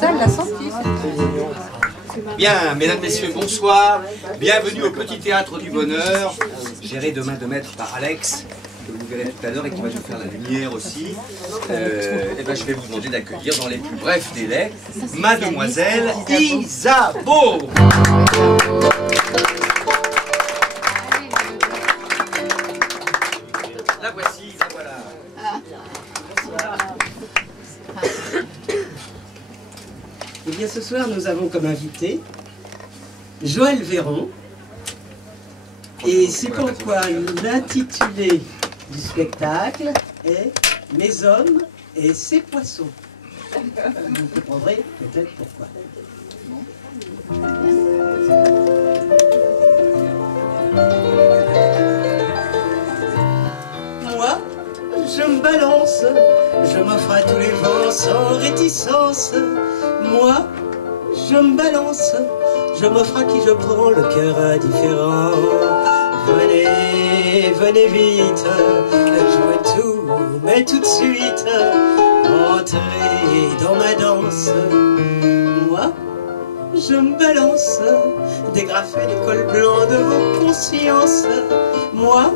ça, elle l'a senti. Bien, mesdames, messieurs, bonsoir. Bienvenue au Petit Théâtre du Bonheur, géré de main de maître par Alex, que vous verrez tout à l'heure et qui va nous faire la lumière aussi. Et ben, je vais vous demander d'accueillir dans les plus brefs délais Mademoiselle Isabeau. La voici, la voilà. Eh bien, ce soir, nous avons comme invité Joël Véron. Et c'est pourquoi l'intitulé du spectacle est « Mes hommes et ses poissons ». Vous comprendrez peut-être pourquoi. Moi, je me balance, je m'offre à tous les vents sans réticence. Moi, je me balance, je m'offre à qui je prends le cœur indifférent. Venez, venez vite, jouez tout, mais tout de suite, entrez dans ma danse. Moi, je me balance, dégrafez les cols blancs de vos consciences. Moi,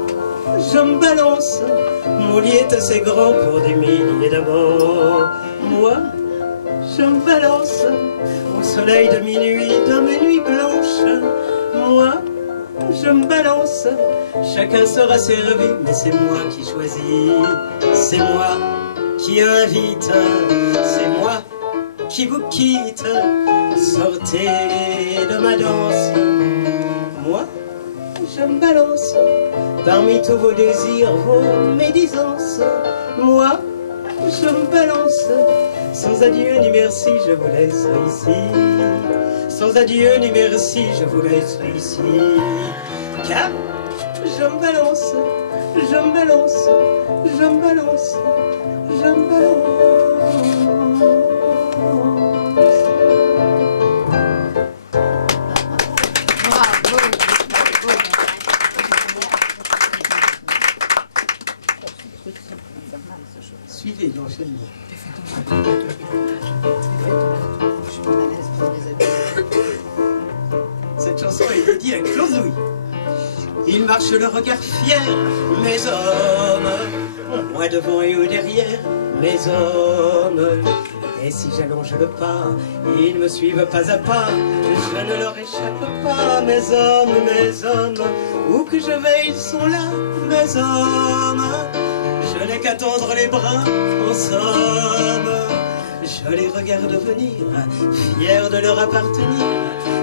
je me balance, mon lit est assez grand pour des milliers d'amants. Moi, je me balance au soleil de minuit, de mes nuits blanches. Moi, je me balance, chacun sera servi, mais c'est moi qui choisis, c'est moi qui invite, c'est moi qui vous quitte. Sortez de ma danse. Moi, je me balance parmi tous vos désirs, vos médisances. Moi, je me balance. Sans adieu ni merci, je vous laisse ici. Sans adieu ni merci, je vous laisse ici. Car je me balance, je me balance, je me balance, je me balance. Suivez l'enchaînement. Cette chanson est dédiée à Claude Louis. Il marche le regard fier, mes hommes, moi devant et eux derrière, mes hommes. Et si j'allonge le pas, ils me suivent pas à pas, je ne leur échappe pas, mes hommes, où que je vais, ils sont là, mes hommes. Je n'ai qu'à tendre les bras, en somme. Je les regarde venir, fier de leur appartenir.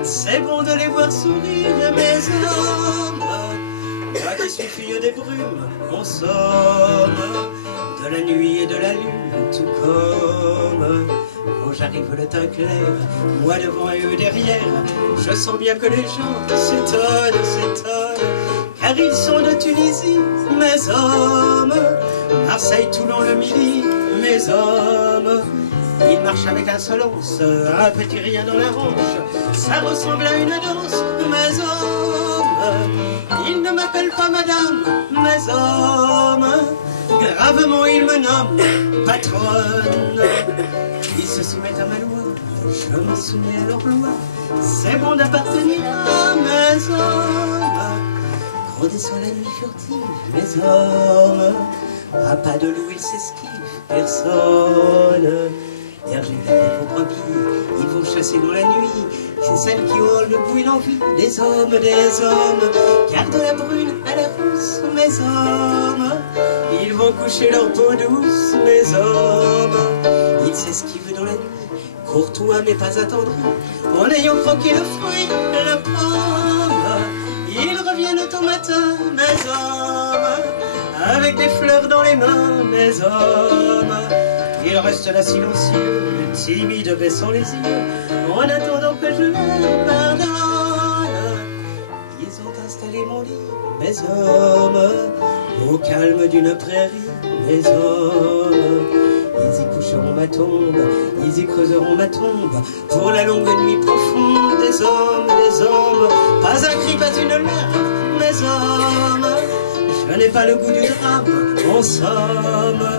C'est bon de les voir sourire, mes hommes. Moi qui suis fille des brumes, en somme, de la nuit et de la lune, tout comme quand j'arrive le teint clair, moi devant et eux derrière, je sens bien que les gens s'étonnent, car ils sont de Tunisie, mes hommes. Marseille, Toulon, le Midi, mes hommes. Ils marchent avec insolence, un petit rien dans la hanche, ça ressemble à une danse, mes hommes. Ils ne m'appellent pas madame, mes hommes. Gravement ils me nomment patronne. Ils se soumettent à ma loi, je me soumets à leur loi. C'est bon d'appartenir à mes hommes. Rôdez la nuit furtive, mes hommes. À pas de loup ils s'esquivent, personne. Car j'ai gardé vos brebis, ils vont chasser dans la nuit. C'est celles qui ont le goût et l'envie, des hommes, car de la brune à la rousse, mes hommes. Ils vont coucher leur peau douce, mes hommes. Ils s'esquivent dans la nuit, courtois mais pas attendris, en ayant croqué le fruit, la pomme. Ils reviennent au matin, mes hommes, avec des fleurs dans les mains, mes hommes. Ils restent là silencieux, timides, baissant les yeux, en attendant que je leur pardonne. Ils ont installé mon lit, mes hommes, au calme d'une prairie, mes hommes. Ils y coucheront ma tombe, ils y creuseront ma tombe, pour la longue nuit profonde des hommes, pas un cri, pas une larme, mes hommes. Je n'ai pas le goût du drame, en somme,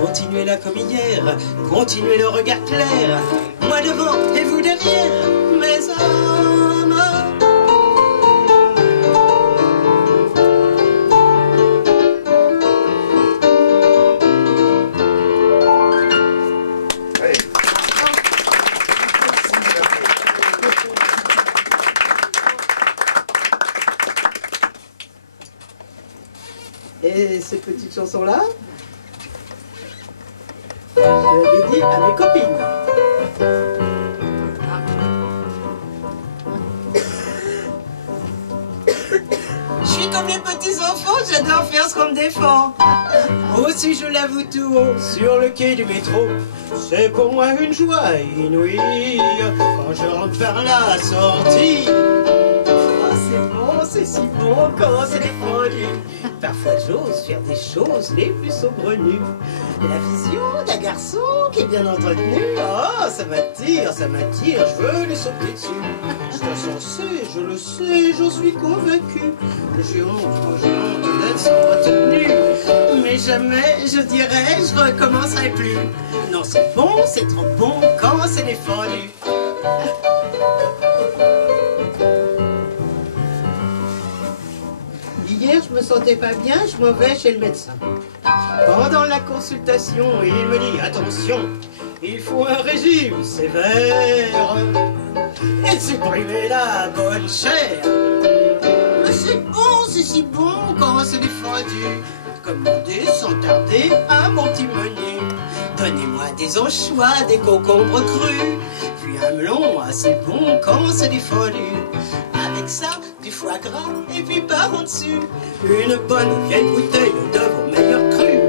continuez-la comme hier, continuez le regard clair, moi devant et vous derrière, mes hommes. Et cette petite chanson-là, je l'ai dit à mes copines. Je suis comme les petits enfants, j'adore faire ce qu'on me défend. Aussi je l'avoue tout haut, sur le quai du métro, c'est pour moi une joie inouïe quand je rentre par la sortie. C'est bon, c'est si bon quand c'est défendu. Parfois j'ose faire des choses les plus saugrenues. La vision d'un garçon qui est bien entretenu, oh ça m'attire, je veux lui sauter dessus. C'est insensé, je le sais, j'en suis convaincu. J'ai honte d'être sans retenue. Mais jamais je dirais, je recommencerai plus. Non c'est bon, c'est trop bon quand c'est défendu. Hier, je me sentais pas bien, je m'en vais chez le médecin. Pendant la consultation, il me dit attention, il faut un régime sévère et supprimer la bonne chair. Mais c'est bon, c'est si bon quand c'est défendu. Commandez sans tarder à mon petit meunier. Donnez-moi des anchois, des concombres crus, puis un melon assez bon quand c'est défendu. Avec ça, du foie gras et puis par en dessus, une bonne vieille bouteille de vos meilleurs crus.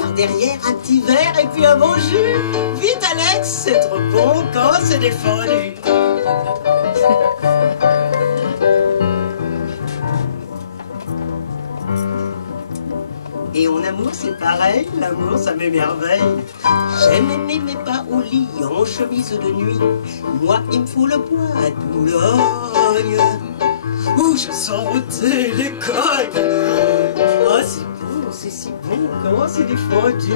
Par derrière, un petit verre et puis un bon jus. Vite Alex, c'est trop bon quand c'est défendu. Et en amour c'est pareil, l'amour ça m'émerveille. J'aime aimer mais pas au lit, en chemise de nuit. Moi il me faut le bois à Boulogne, où je sens rôter les cognes. Oh c'est bon, c'est si bon quand c'est défendu.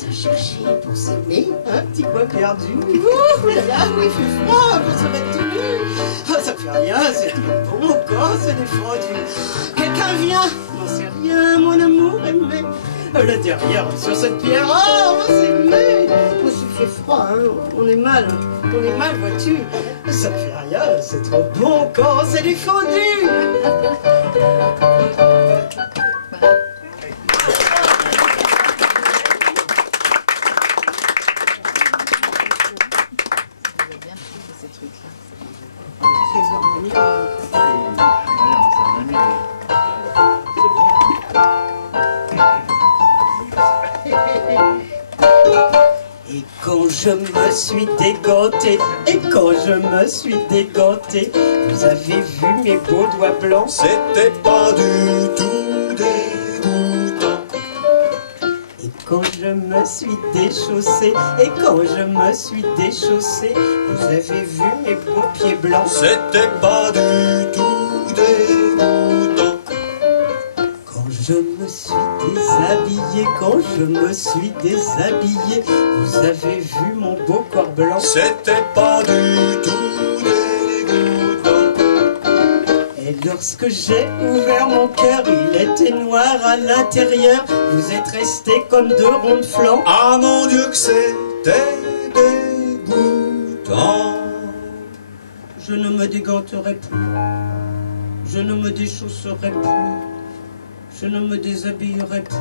T'as cherché pour s'aimer un petit coin perdu. Ouh là là, oui il fait froid pour se mettre tout nu. Oh ça fait rien, c'est trop bon quand c'est défendu. Quelqu'un vient, non c'est rien mon amour aimé. L'intérieur sur cette pierre, oh on va s'aimer. Oh il fait froid, hein. On est mal, vois-tu. Ça fait rien, c'est trop bon quand c'est défendu. Et quand je me suis déganté, vous avez vu mes beaux doigts blancs, c'était pas du tout dégoûtant. Et quand je me suis déchaussé, vous avez vu mes beaux pieds blancs, C'était pas du tout dégoûtant. quand je me suis déshabillé, vous avez vu mon beau corps blanc, C'était pas du tout dégoûtant. et lorsque j'ai ouvert mon cœur, il était noir à l'intérieur, vous êtes restés comme deux ronds de flanc. Ah mon Dieu que c'était dégoûtant. Je ne me déganterai plus, je ne me déchausserai plus, je ne me déshabillerai plus.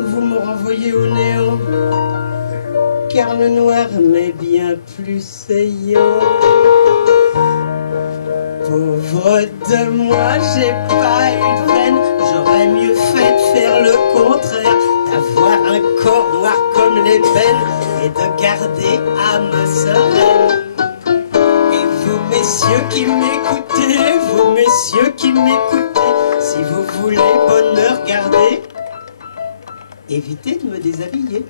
Vous me renvoyez au néant, car le noir m'est bien plus saillant. Pauvre de moi, j'ai pas eu de veine, j'aurais mieux fait de faire le contraire, d'avoir un corps noir comme l'ébène et de garder âme sereine. Et vous messieurs qui m'écoutez, si vous voulez bonheur garder, évitez de me déshabiller.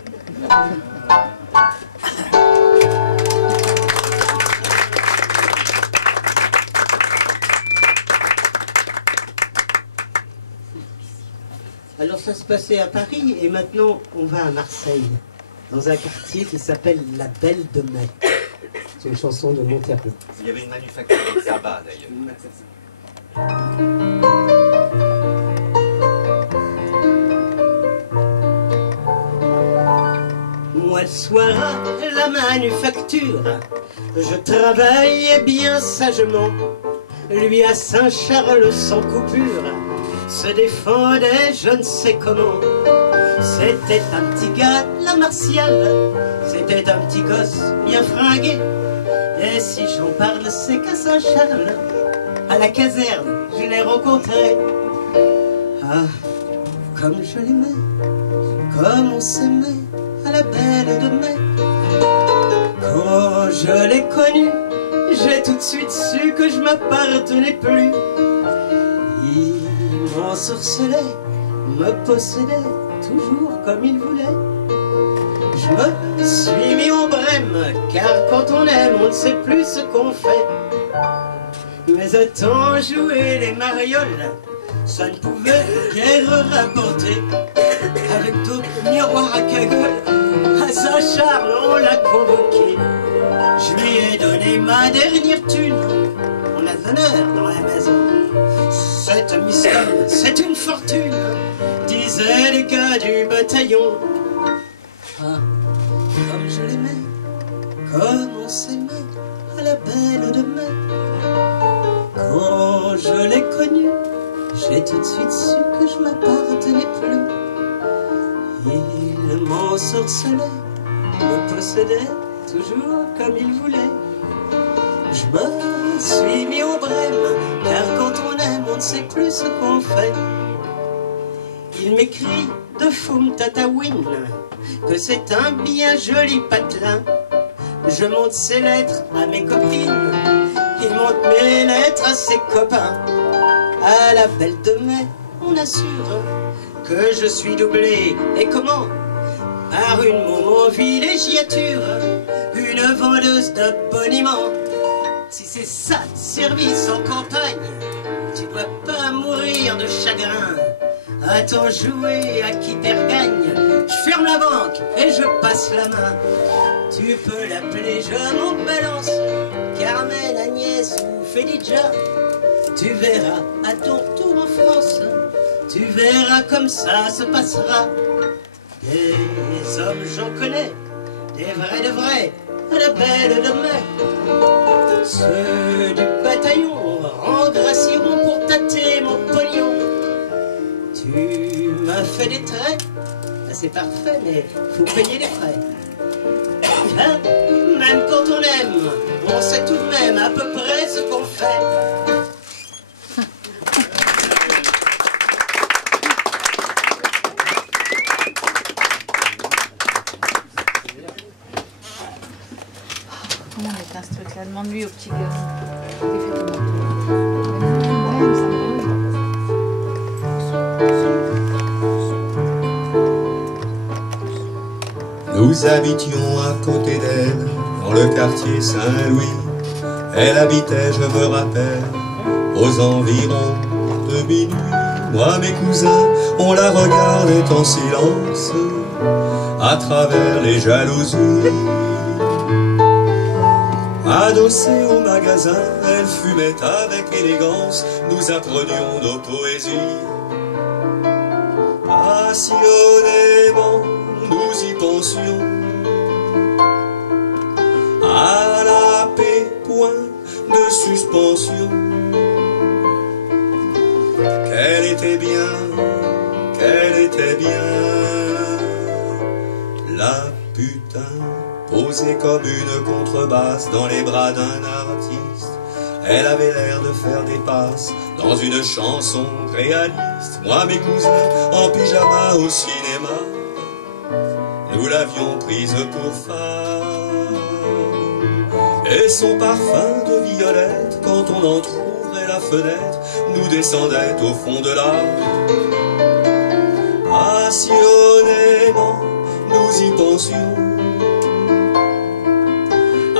Alors Alors ça se passait à Paris et maintenant on va à Marseille, dans un quartier qui s'appelle La Belle de Mai. C'est une chanson de Monterrey. Il y avait une manufacture de tabac d'ailleurs. Moi le soir à la manufacture, je travaillais bien sagement. Lui à Saint-Charles sans coupure, se défendait je ne sais comment. C'était un petit gars de la Martiale, c'était un petit gosse bien fringué. Et si j'en parle c'est qu'à Saint-Charles, à la caserne, je l'ai rencontré. Ah, comme je l'aimais, comme on s'aimait à la Belle de Mai. Quand je l'ai connu, j'ai tout de suite su que je m'appartenais plus. Il m'ensorcelait, me possédait, toujours comme il voulait. Je me suis mis en brème, car quand on aime, on ne sait plus ce qu'on fait. Mais à tant jouer les marioles, ça ne pouvait guère rapporter. Avec d'autres miroirs à cagoule, à Saint-Charles on l'a convoqué. Je lui ai donné ma dernière thune, on a d'honneur dans la maison. Cette mission, c'est une fortune, disaient les gars du bataillon. Ah, comme je l'aimais, comme on s'aimait à la Belle de Mai. Quand je l'ai connu, j'ai tout de suite su que je m'appartenais plus. Il m'ensorcelait, me possédait, toujours comme il voulait. Je me suis mis au brème, car quand on aime, on ne sait plus ce qu'on fait. Il m'écrit de Foum Tatawin que c'est un bien joli patelin. Je montre ses lettres à mes copines, il montre mes lettres à ses copains. À la Belle de Mai, on assure que je suis doublé, et comment? Par une moment villégiature, une vendeuse d'abonnement. Si c'est ça de service en campagne, tu dois pas mourir de chagrin. Attends jouer à qui perd gagne, je ferme la banque et je passe la main. Tu peux l'appeler, je m'en balance, Carmen, Agnès ou Félidja. Tu verras à ton tour en France, tu verras comme ça se passera. Des hommes j'en connais, des vrais de vrais, à la Belle de Mai. Ceux du bataillon engracieront pour tâter mon pognon. Tu m'as fait des traits, c'est parfait, mais faut payer les frais. Hein? Même quand on aime, on sait tout de même à peu près ce qu'on fait. Comment on éteint ce truc-là? Demande-lui au petit gars. Nous habitions à côté d'elle, dans le quartier Saint-Louis. Elle habitait, je me rappelle, aux environs de minuit. Moi, mes cousins, on la regardait en silence, à travers les jalousies. Adossée au magasin, elle fumait avec élégance, nous apprenions nos poésies. Passionnément, nous y pensions à la paix, point de suspension. Qu'elle était bien, la putain, posée comme une contrebasse dans les bras d'un artiste. Elle avait l'air de faire des passes dans une chanson réaliste. Moi, mes cousins, en pyjama au cinéma, nous l'avions prise pour femme. Et son parfum de violette, quand on entrouvrait la fenêtre, nous descendait au fond de l'âme. Passionnément, nous y pensions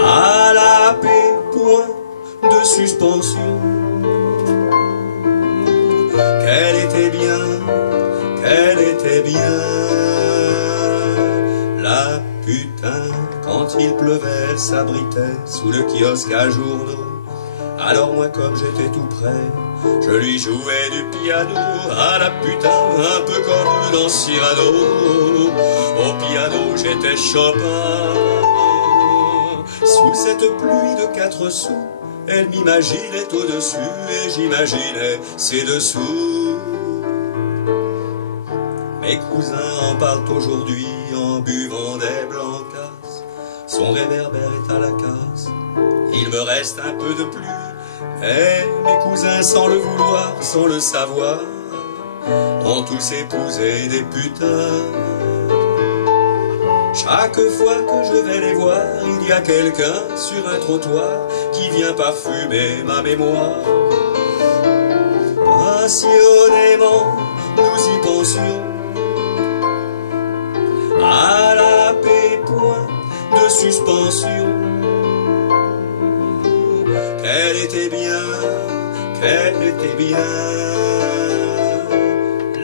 à la paix, point de suspension. Qu'elle était bien, qu'elle était putain, quand il pleuvait, elle s'abritait sous le kiosque à journaux. Alors moi, comme j'étais tout près, je lui jouais du piano à la putain, un peu comme dans Cyrano. Au piano, j'étais Chopin. Sous cette pluie de 4 sous, elle m'imaginait au-dessus et j'imaginais ses dessous. Mes cousins en parlent aujourd'hui en buvant des blancasses. Son réverbère est à la casse, il me reste un peu de pluie. Mais mes cousins, sans le vouloir, sans le savoir, ont tous épousé des putains. Chaque fois que je vais les voir, il y a quelqu'un sur un trottoir qui vient parfumer ma mémoire. Passionnément, nous y pensions à la paix, point de suspension. Qu'elle était bien,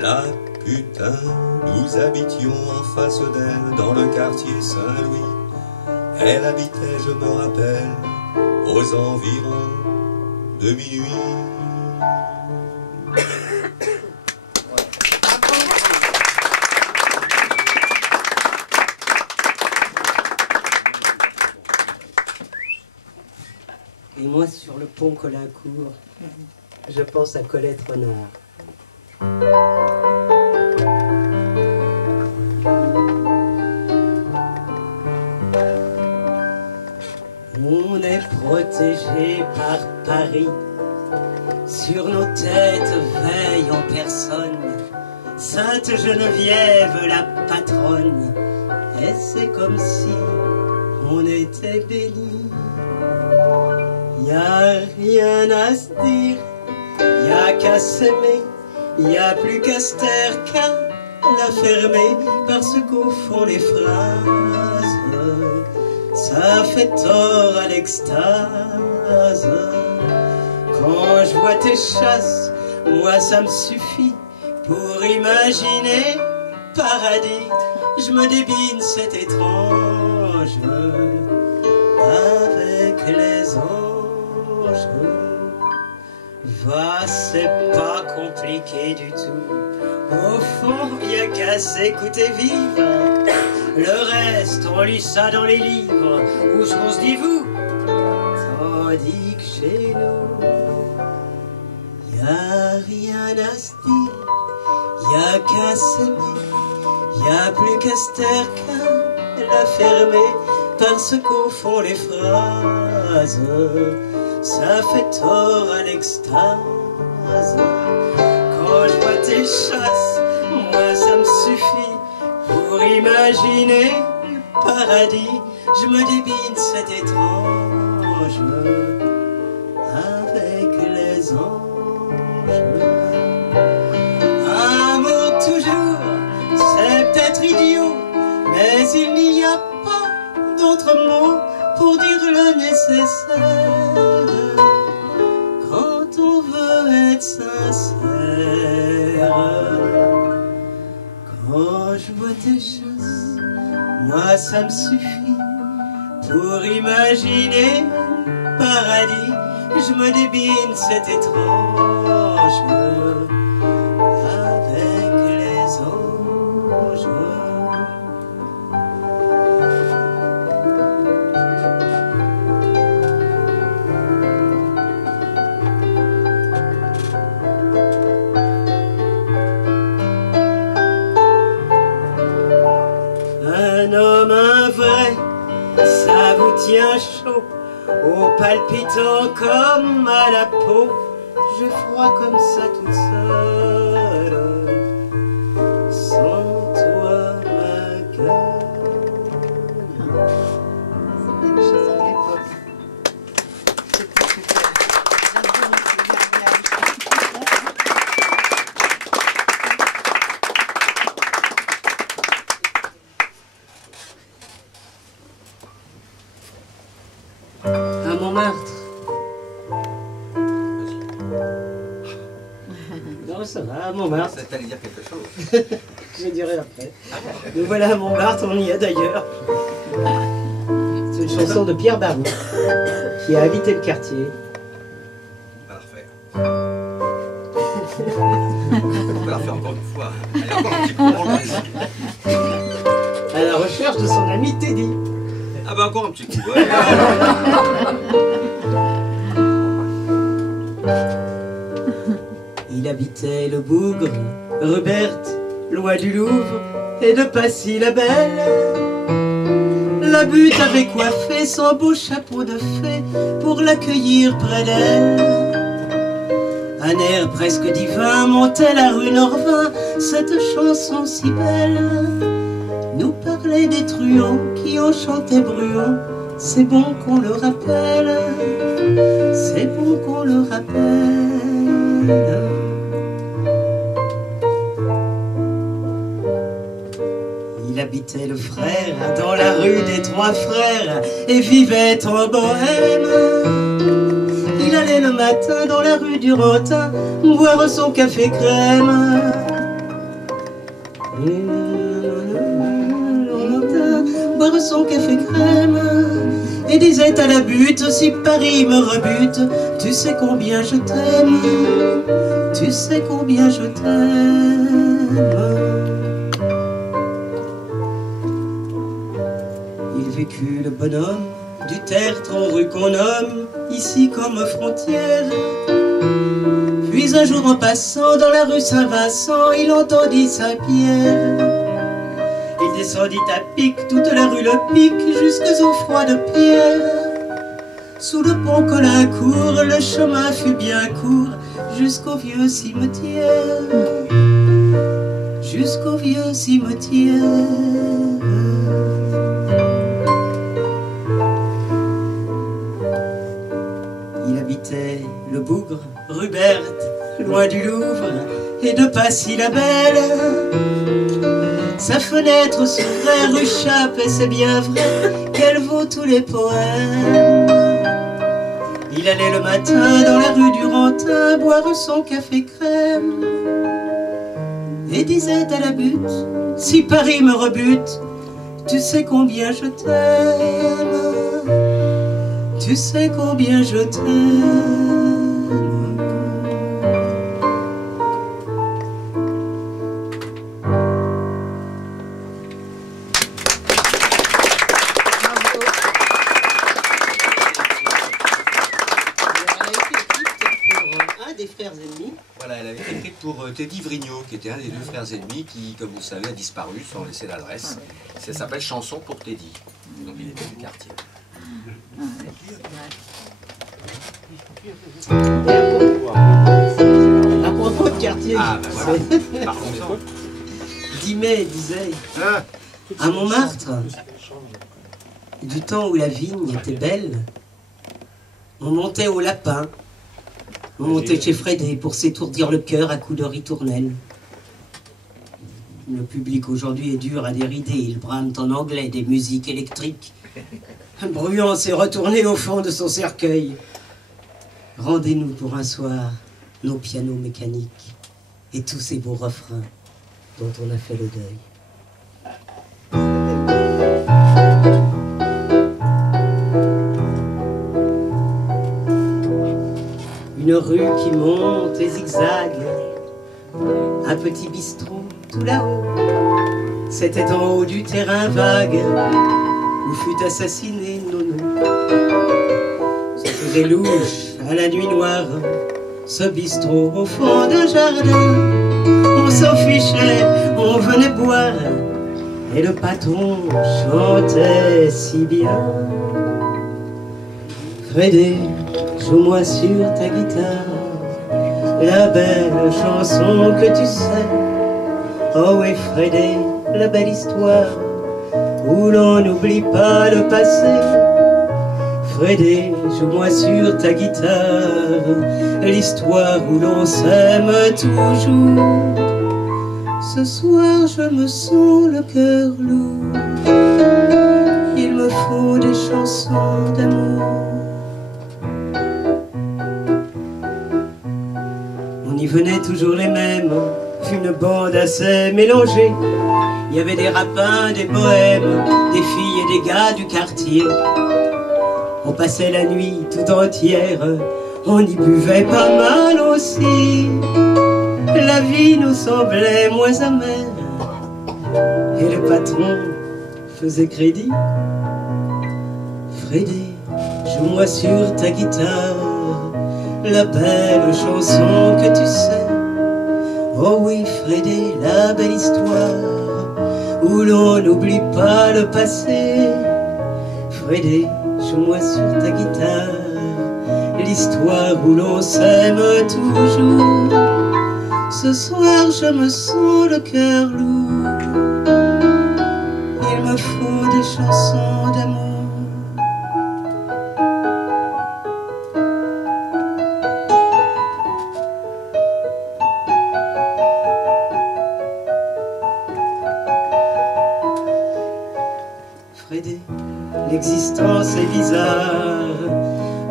la putain. Nous habitions en face d'elle dans le quartier Saint-Louis. Elle habitait, je me rappelle, aux environs de minuit. Et moi, sur le pont Colincourt, je pense à Colette Renard. On est protégé par Paris, sur nos têtes veille en personne Sainte Geneviève la patronne, et c'est comme si on était bénis. Y a rien à se dire, y a qu'à s'aimer, y a plus qu'à se taire qu'à la fermer, parce qu'au fond les phrases, ça fait tort à l'extase. Quand je vois tes chasses, moi ça me suffit pour imaginer paradis. Je me débine, c'est étrange, avec les anges. Va, c'est pas compliqué du tout. Au fond, y'a qu'à s'écouter vivre. Le reste, on lit ça dans les livres, où ce qu'on se dit vous. Tandis que chez nous, y'a rien à se dire, y'a qu'à s'aimer, y'a plus qu'à se taire qu'à la fermer, parce qu'au fond les phrases, ça fait tort à l'extase. Quand je vois tes chasses, moi ça me suffit pour imaginer paradis. Je me débine, c'est étrange, avec les anges. Amour toujours, c'est peut-être idiot, mais il n'y a pas d'autre mot pour dire le nécessaire. Quand on veut être sincère, quand je vois tes chasses, moi ça me suffit pour imaginer paradis. Je me débine, c'est étrange, avec les anges. Un homme, un vrai, ça vous tient chaud, au palpitant comme à la peau. J'ai froid comme ça toute seule, sans toi ma gueule. C'est une chanson de l'époque. C'était super. J'adore ce mariage. À Montmartre. Non, ça va, à Montmartre. Ça t'allait dire quelque chose. Je dirai après. Nous voilà à Montmartre, on y est d'ailleurs. C'est une chanson de Pierre Barou, qui a habité le quartier. On va la refaire. On va la refaire encore une fois. Allez, encore un petit coup, on le laisse. À la recherche de son ami Teddy. Ah bah encore un petit coup. Ouais. Il habitait le Bougre, Ruberte, loin du Louvre et de Passy-la-Belle. La butte avait coiffé son beau chapeau de fée pour l'accueillir près d'elle. Un air presque divin montait la rue Norvin, cette chanson si belle nous parlait des truands qui ont chanté Bruant. C'est bon qu'on le rappelle, c'est bon qu'on le rappelle. Il habitait le frère dans la rue des Trois Frères et vivait en bohème. Il allait le matin dans la rue du Rotin boire son café crème. Boire son café crème et disait à la butte, si Paris me rebute, tu sais combien je t'aime, tu sais combien je t'aime. Il vécut le bonhomme du tertre en rue qu'on nomme ici comme frontière. Puis un jour en passant dans la rue Saint-Vincent, il entendit Saint-Pierre. Il descendit à pic, toute la rue le pique, jusqu'aux froids de pierre. Sous le pont Colincourt, le chemin fut bien court, jusqu'au vieux cimetière, jusqu'au vieux cimetière. Il habitait le Bougre, Ruberte, loin du Louvre et de Passy-la-Belle. Sa fenêtre s'ouvrait rue Chappe et c'est bien vrai qu'elle vaut tous les poèmes. Il allait le matin dans la rue du Rantin boire son café crème et disait à la butte, si Paris me rebute, tu sais combien je t'aime, tu sais combien je t'aime. Voilà, elle avait été écrite pour Teddy Vrignot, qui était un des deux frères ennemis qui, comme vous le savez, a disparu sans laisser l'adresse. Ça s'appelle Chanson pour Teddy. Donc il était du quartier. À propos de quartier, Ah ben voilà, parlons-en. Dimet disait, à Montmartre, du temps où la vigne était belle, on montait au lapin. On montait chez Frédé pour s'étourdir le cœur à coups de ritournelle. Le public aujourd'hui est dur à dérider, ils brament en anglais des musiques électriques. Bruant s'est retourné au fond de son cercueil. Rendez-nous pour un soir nos pianos mécaniques et tous ces beaux refrains dont on a fait le deuil. Une rue qui monte et zigzague, un petit bistrot tout là-haut. C'était en haut du terrain vague où fut assassiné Nono. Ça faisait louche à la nuit noire, ce bistrot au fond d'un jardin. On s'en fichait, on venait boire, et le patron chantait si bien. Frédé, joue-moi sur ta guitare la belle chanson que tu sais. Oh oui Frédé, la belle histoire où l'on n'oublie pas le passé. Frédé, joue-moi sur ta guitare l'histoire où l'on s'aime toujours. Ce soir je me sens le cœur lourd, il me faut des chansons d'amour. On y venait toujours les mêmes, une bande assez mélangée. Il y avait des rapins, des bohèmes, des filles et des gars du quartier. On passait la nuit tout entière, on y buvait pas mal aussi. La vie nous semblait moins amère, et le patron faisait crédit. Freddy, joue-moi sur ta guitare la belle chanson que tu sais. Oh oui, Freddy, la belle histoire où l'on n'oublie pas le passé. Freddy, joue-moi sur ta guitare l'histoire où l'on s'aime toujours. Ce soir je me sens le cœur lourd, il me faut des chansons d'amour. Freddy, l'existence est bizarre,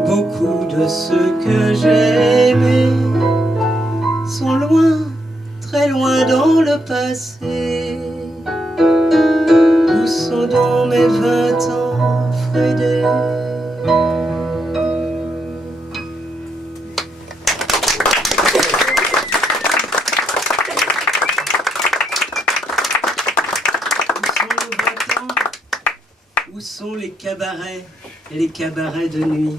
beaucoup de ceux que j'ai aimés sont loin, très loin dans le passé. Où sont donc mes 20 ans, Freddy? Où sont les cabarets de nuit?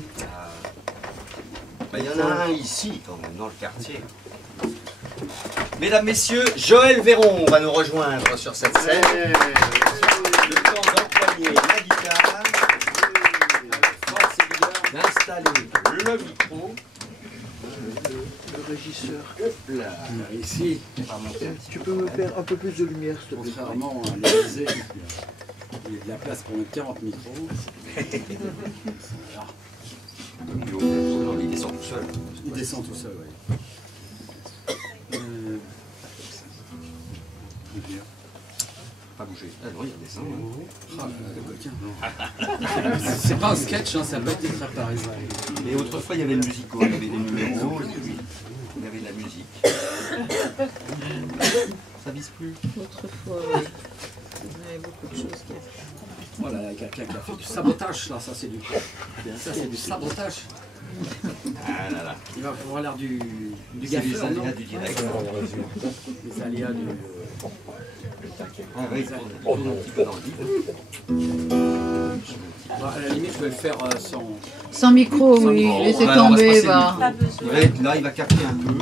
Il y en a un ici, quand même, dans le quartier. Mesdames, Messieurs, Joël Véron va nous rejoindre sur cette scène. Le temps d'empoigner la guitare, d'installer le micro. Le régisseur, là, ici, tu peux me faire un peu plus de lumière, s'il te plaît. Contrairement à l'Élysée, il y a de la place pour mettre 40 micros. Il descend tout seul. Il descend tout seul, oui. Pas bouger. Ah non, il redescend. Ah, le coquin. C'est pas un sketch, hein, ça peut être très préparé. Et autrefois, il y avait le musical, il y avait des numéros, il y avait de la musique. Ça vise plus. Autrefois, oui. Il y avait beaucoup de choses qui a fait. Voilà, il y a quelqu'un qui a fait du sabotage, là, ça c'est du sabotage. Ah là là. Il va avoir l'air du C'est gaffeur, les non? aléas du direct. Les aléas du... Ah oui, il tourne un petit peu dans le vide. Bah, à la limite, je vais le faire sans... Sans micro, Sans oui. micro. Laissez Ouais, on va se tomber, passer va. le micro. Il va être là, il va capter un peu.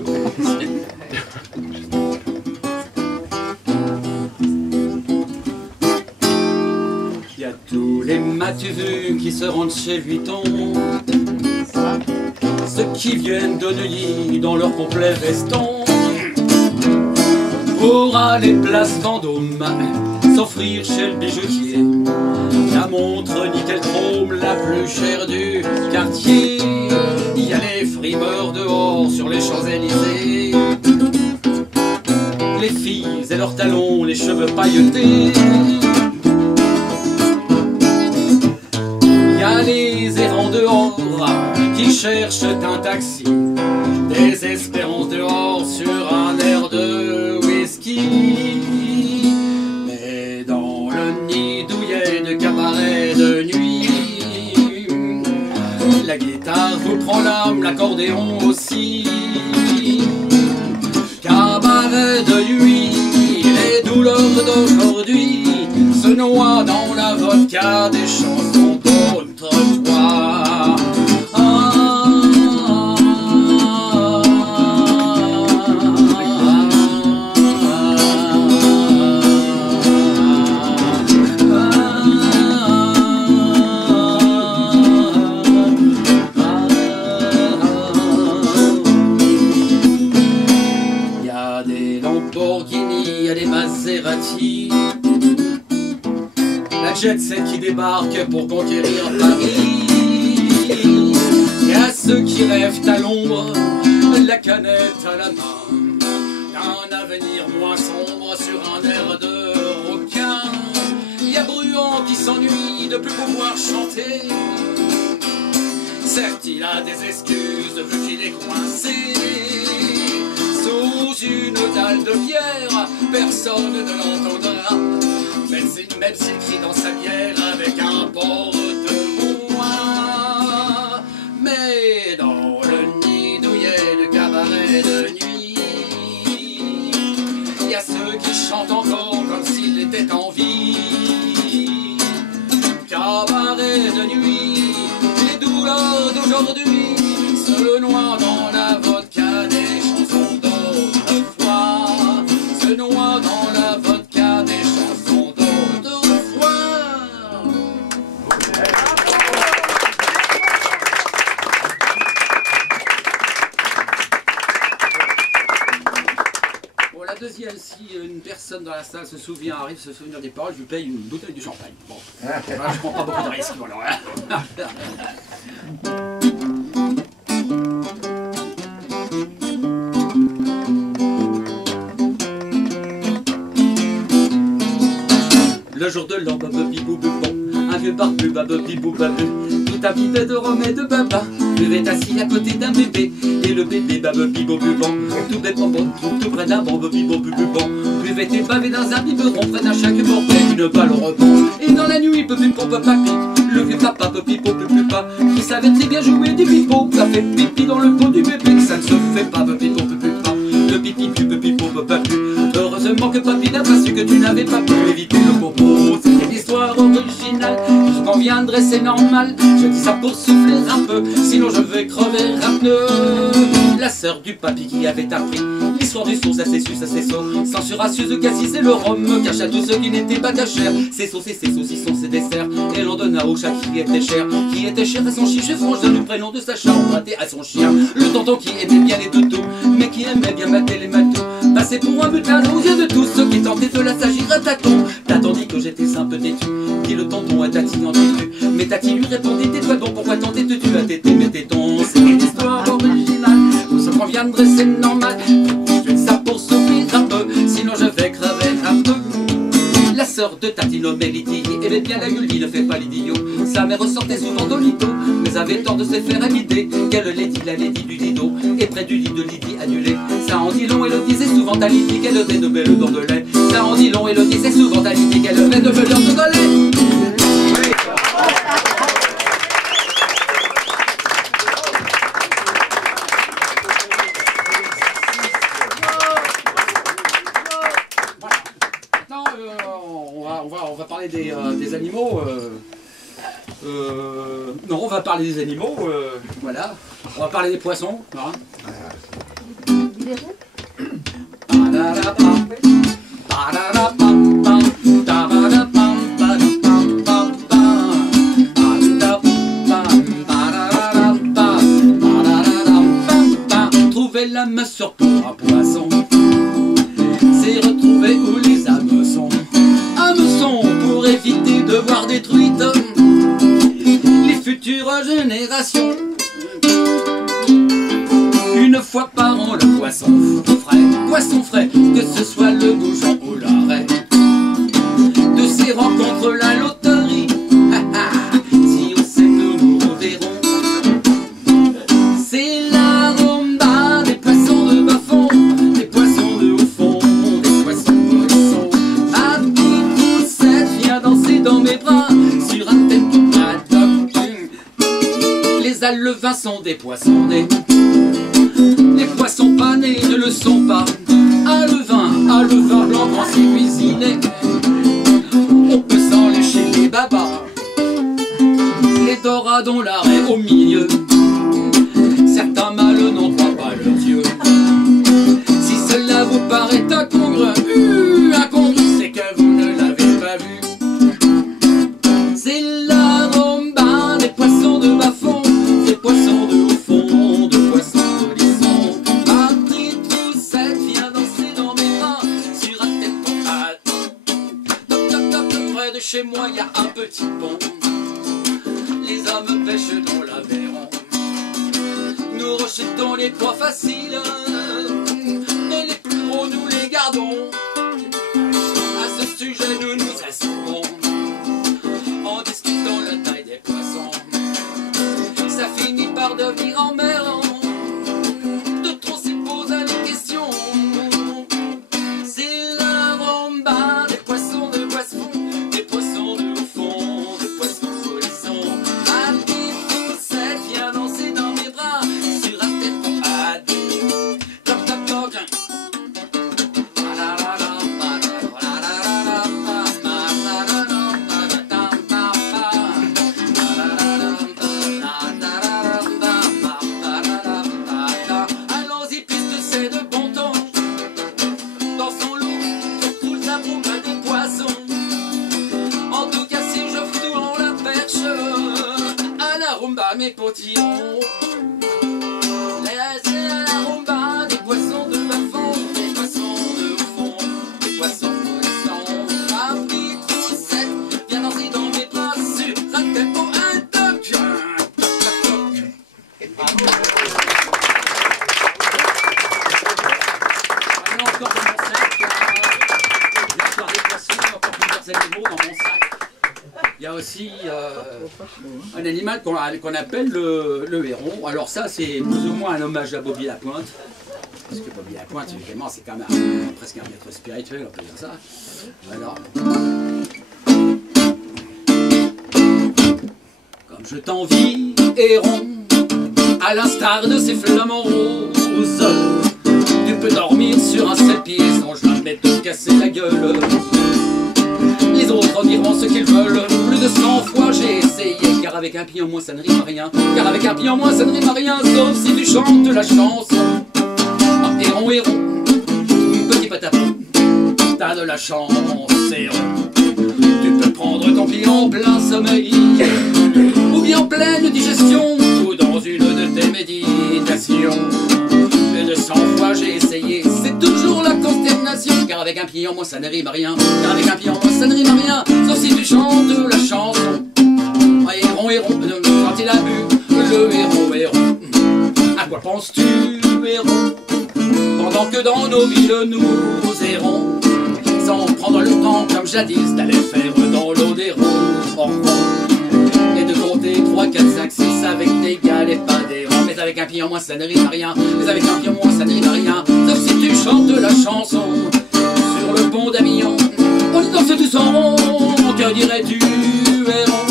Il y a tous les m'as-tu-vu qui se rendent chez Vuitton, ceux qui viennent de Neuilly dans leur complet veston, pour aller place Vendôme, s'offrir chez le bijoutier la montre nickel chrome la plus chère du quartier. Il y a les frimeurs dehors sur les Champs-Élysées, les filles et leurs talons, les cheveux pailletés. Il y a les errants dehors qui cherchent un taxi, des espérances dehors sur un air de whisky. Mais dans le nid douillet de cabaret de nuit, la guitare vous prend l'âme, l'accordéon aussi. Cabaret de nuit, les douleurs d'aujourd'hui se noient dans la vodka des chansons d'autrefois. Il y a des Lamborghini, il y a des Maserati, la jet set qui débarque pour conquérir Paris. Il y a ceux qui rêvent à l'ombre, la canette à la main, un avenir moins sombre sur un air de requin. Il y a Bruant qui s'ennuie de plus pouvoir chanter. Certes, il a des excuses vu qu'il est coincé sous une dalle de pierre, personne ne l'entendra. Même s'il crie dans sa bière avec un aujourd'hui se noie dans la vodka des chansons d'autrefois, se noie dans la vodka des chansons d'autrefois. Bon, la deuxième, si une personne dans la salle se souvient, arrive à se souvenir des paroles, je lui paye une bouteille de champagne. Bon, voilà, je prends pas beaucoup de risques. Voilà. Le jour de l'an, bibou bon, un vieux barbu, bibou babu, tout habillé de rhum et de baba, buvait assis à côté d'un bébé, et le bébé bibou bubon, tout bébon, tout près d'un bon, bibou bubon, buvait et bavé dans un biberon, près d'un chaque bordel, une balle au rebond, et dans la nuit, pompe papi, le vieux papa, pipo, pupa, qui savait très bien jouer du pipo, ça fait pipi dans le pot du bébé, ça ne se fait pas, pipo, pupa, le pipi, pipo, papu. Heureusement que papy n'a pas su que tu n'avais pas pu éviter le popo. C'est une histoire originale, je conviendrai c'est normal. Je dis ça pour souffler un peu, sinon je vais crever un pneu. La sœur du papy qui avait appris l'histoire du saut, ça c'est su, ça c'est saut. Censure assieuse, cassis et le rhum cacha tout ce qui n'était pas cachère. C'est sauce et c'est saucisson, c'est dessert. Et l'on donna au chat qui était cher à son chiche franche du prénom de sa chat emprunté à son chien. Le tonton qui aimait bien les toutous, mais qui aimait bien mater les matous. Passé pour un butin aux yeux de tous ceux qui tentaient de la s'agir à tâtons. T'as-t-on dit que j'étais un peu têtu, dit le tonton à Tati en têtu. Mais Tati lui répondit, tais-toi donc, pourquoi tenter de tuer à tété, mes tétons. C'est une histoire originale, on se conviendrait c'est normal. Je dis ça pour souffrir un peu, sinon je vais crever un peu. La sœur de Tati nommée Lydie aimait bien la Gulli, ne fait pas l'idiot. Sa mère ressortait souvent au lido, mais avait tort de se faire à l'idée qu'elle lady, la lady du lido, et près du lit de Lydie annulé. Ça en dit long et le disait souvent à Lydie qu'elle avait de belles dents de lait. Ça en dit long et le disait souvent à Lydie qu'elle avait de belles dents de lait. On va parler des animaux. Non, on va parler des animaux. Voilà. On va parler des poissons. Hein. Trouver la main sur un poisson, c'est retrouver où les hameçons. Hameçons pour éviter de voir détruites les futures générations. Une fois par an le poisson frais, que ce soit le goujon ou l'arrêt. De ces rencontres la loterie, si on sait nous nous reverrons. C'est la rumba des poissons de bas fond, des poissons de haut fond, des poissons polissons. Ma petite poussette vient danser dans mes bras sur un tempo paddock. Les alevins sont des poissons nés, les poissons pas nés ne le sont pas. Alevin blanc quand c'est cuisiné, on peut s'en lécher les babas. Les doradons l'arrêt au milieu, certains mâles n'en croient pas leurs yeux. Si cela vous paraît incongru, c'est que vous ne l'avez pas vu. C'est la rumba des poissons de bas fond, des poissons de haut fond, de poissons polissons. Ma petite poussette vient danser dans mes bras sur un tempo toc toc toc. Près de chez moi y a un petit pont, les hommes pêchent dans l'Aveyron. Nous rejetons les pois faciles, mais les plus gros nous les gardons. À ce sujet nous nous assourons en discutant la taille des poissons. Ça finit par devenir emmerdant, de trop s'y poser les questions. C'est la rumba des poissons de boisson, des poissons de haut fond, des poissons polissons. Ma petite poussette vient danser dans mes bras sur un tempo toc toc toc. à mes potirons. Laissez à la rumba des poissons de bas fond, des poissons de haut fond, des poissons florissants. Ma petite roussette, viens danser dans mes bras sur un tempo, un toc, un toc, toc, toc. Voilà encore dans mon sac, l'histoire des poissons, encore plusieurs animaux dans mon sac. Il y a aussi un animal qu'on appelle le héron. Alors ça, c'est plus ou moins un hommage à Bobby Lapointe. Parce que Bobby Lapointe, évidemment, c'est quand même presque un maître spirituel, on peut dire ça. Alors, comme je t'envie, héron, à l'instar de ces flamants roses, tu peux dormir sur un seul pied sans jamais te casser la gueule. Les autres diront ce qu'ils veulent, plus de 100 fois j'ai essayé, car avec un pied en moins ça ne rime à rien, car avec un pied en moins ça ne rime à rien, sauf si tu chantes la chanson. Ah, héron, héron, petit patapon, t'as de la chance, héron. Tu peux prendre ton pied en plein sommeil, ou bien en pleine digestion, ou dans une de tes méditations. Plus de 100 fois j'ai essayé, c'est toujours la consternation, car avec un pied en moins ça ne rime à rien, car avec un pied en moins ça ne rime à rien, sauf si tu chantes la chanson. Ah, héron, héron, quand il a bu, le héron, héron, à quoi penses-tu, héron? Pendant que dans nos villes nous errons, sans prendre le temps comme jadis d'aller faire dans l'eau des ronds, et de compter 3, 4, 5, 6 avec des gars et pas des ronds. Mais avec un pied en moins ça ne rime à rien, mais avec un pied en moins ça ne rime à rien, sauf si tu chantes la chanson. Sur le pont d'Avignon, on y danse tous en rond, que dirais-tu, héron?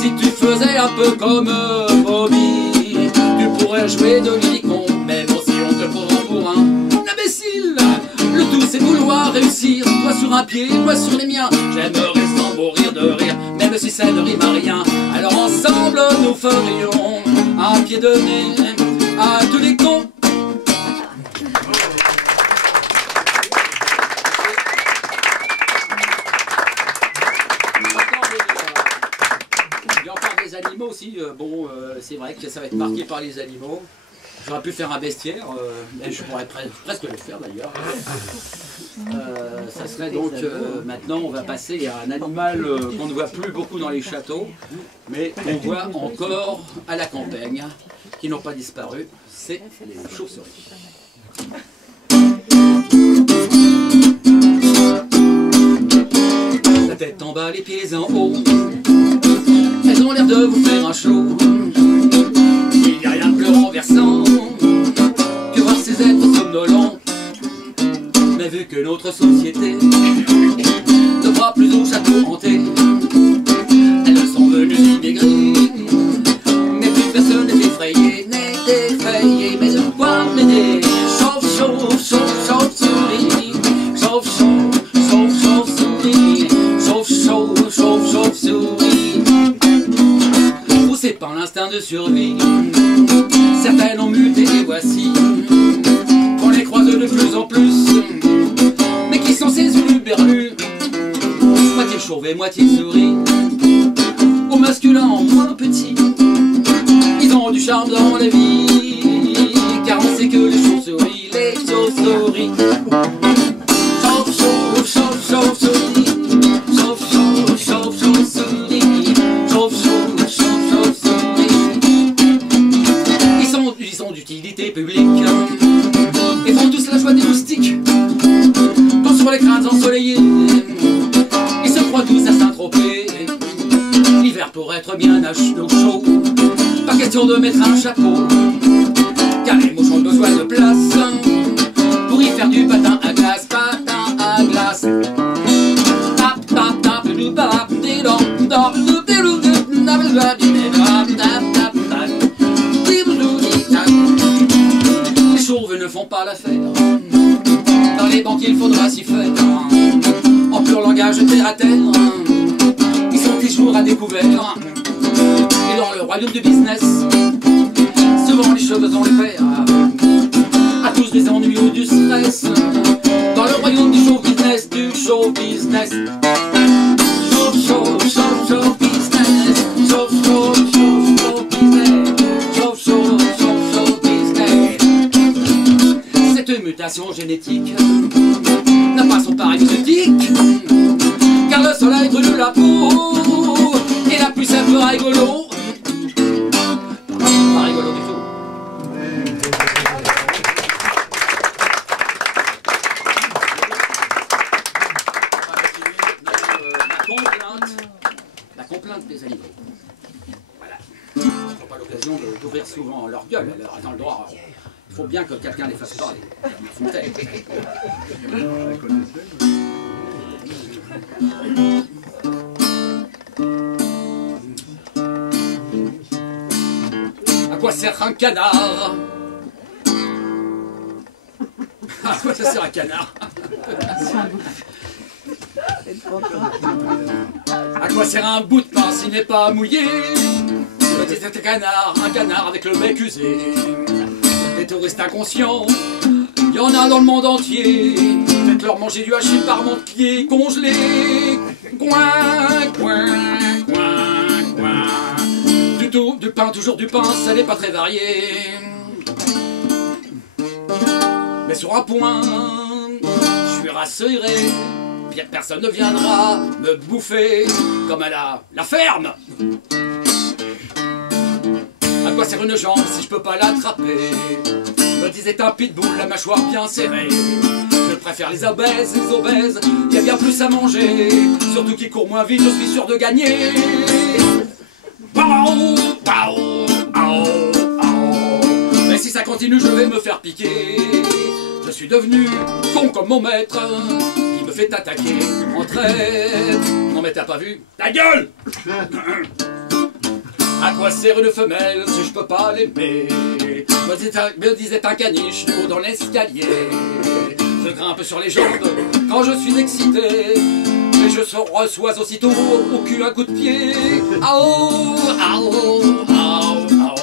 Si tu faisais un peu comme Bobby, tu pourrais jouer de l'hélicon, même si on te prend pour un imbécile. Le tout c'est vouloir réussir, toi sur un pied, moi sur les miens. J'aimerais sans mourir de rire, même si ça ne rime à rien. Alors ensemble nous ferions un pied de nez à tous les cons. Il y a encore des animaux aussi, bon c'est vrai que ça va être marqué par les animaux. J'aurais pu faire un bestiaire, et je pourrais presque le faire d'ailleurs. Ça serait donc, maintenant on va passer à un animal qu'on ne voit plus beaucoup dans les châteaux, mais qu'on voit encore à la campagne, qui n'ont pas disparu, c'est les chauves-souris. La tête en bas, les pieds en haut, elles ont l'air de vous faire un show. Il n'y a rien de plus renversant que voir ces êtres somnolents. Mais vu que notre société ne croit plus au château hanté, elles sont venues immigrer, mais plus personne n'est effrayé, mais de quoi m'aider? Chauve-souris, chauve-souris, chauve-souris. Poussé par l'instinct de survie, certaines ont muté et voici qu'on les croise de plus en plus. Mais qui sont ces huluberlus, moitié chauve et moitié souris, au masculin en moins petit. Ils ont du charme dans la vie, car on sait que les chauves-souris, chauve-souris, ils sont d'utilité publique et font tous la joie des moustiques. Quand sur les crânes ensoleillés, ils se croient tous à Saint-Tropez. L'hiver pour être bien à chaud, pas question de mettre un chapeau, car les mouches ont besoin de place pour y faire du patin à glace, patin à glace. Les chauves ne font pas l'affaire, dans les banques il faudra s'y faire. En pur langage terre à terre, ils sont toujours à découvert. Et dans le royaume du business, souvent les cheveux ont le père à tous des ennuis ou du stress. Dans le royaume du show business, show business, show business, show business. mutation génétique n'a pas son pareil exotique, car le soleil brûle la peau et la pluie c'est un peu rigolo. Pas rigolo du tout. La complainte des animaux. Voilà. Ils n'ont pas l'occasion d'ouvrir souvent leur gueule, alors ils ont le droit. Il faut bien que quelqu'un les fasse parler. La Fontaine. À quoi sert un canard? À quoi ça sert un canard? À quoi sert un bout de pain s'il n'est pas mouillé? Petit un canard avec le bec usé. Des touristes inconscients, il y en a dans le monde entier. Faites-leur manger du hachis par mon pied congelé. Coin, coin, coin, coin. Du pain, toujours du pain, ça n'est pas très varié. Mais sur un point, je suis rassuré. Personne ne viendra me bouffer comme à la ferme. À quoi sert une jambe si je peux pas l'attraper? Me disait un pitbull, la mâchoire bien serrée. Je préfère les obèses, il y a bien plus à manger. Surtout qui court moins vite, je suis sûr de gagner. Mais si ça continue, je vais me faire piquer. Je suis devenu con comme mon maître. Il me fait attaquer en traite. Non mais t'as pas vu? Ta gueule! À quoi sert une femelle si je peux pas l'aimer? Me disait un caniche du haut dans l'escalier. Je grimpe sur les jambes quand je suis excité, mais je reçois aussitôt au cul un coup de pied. Aou, aou, aou, aou.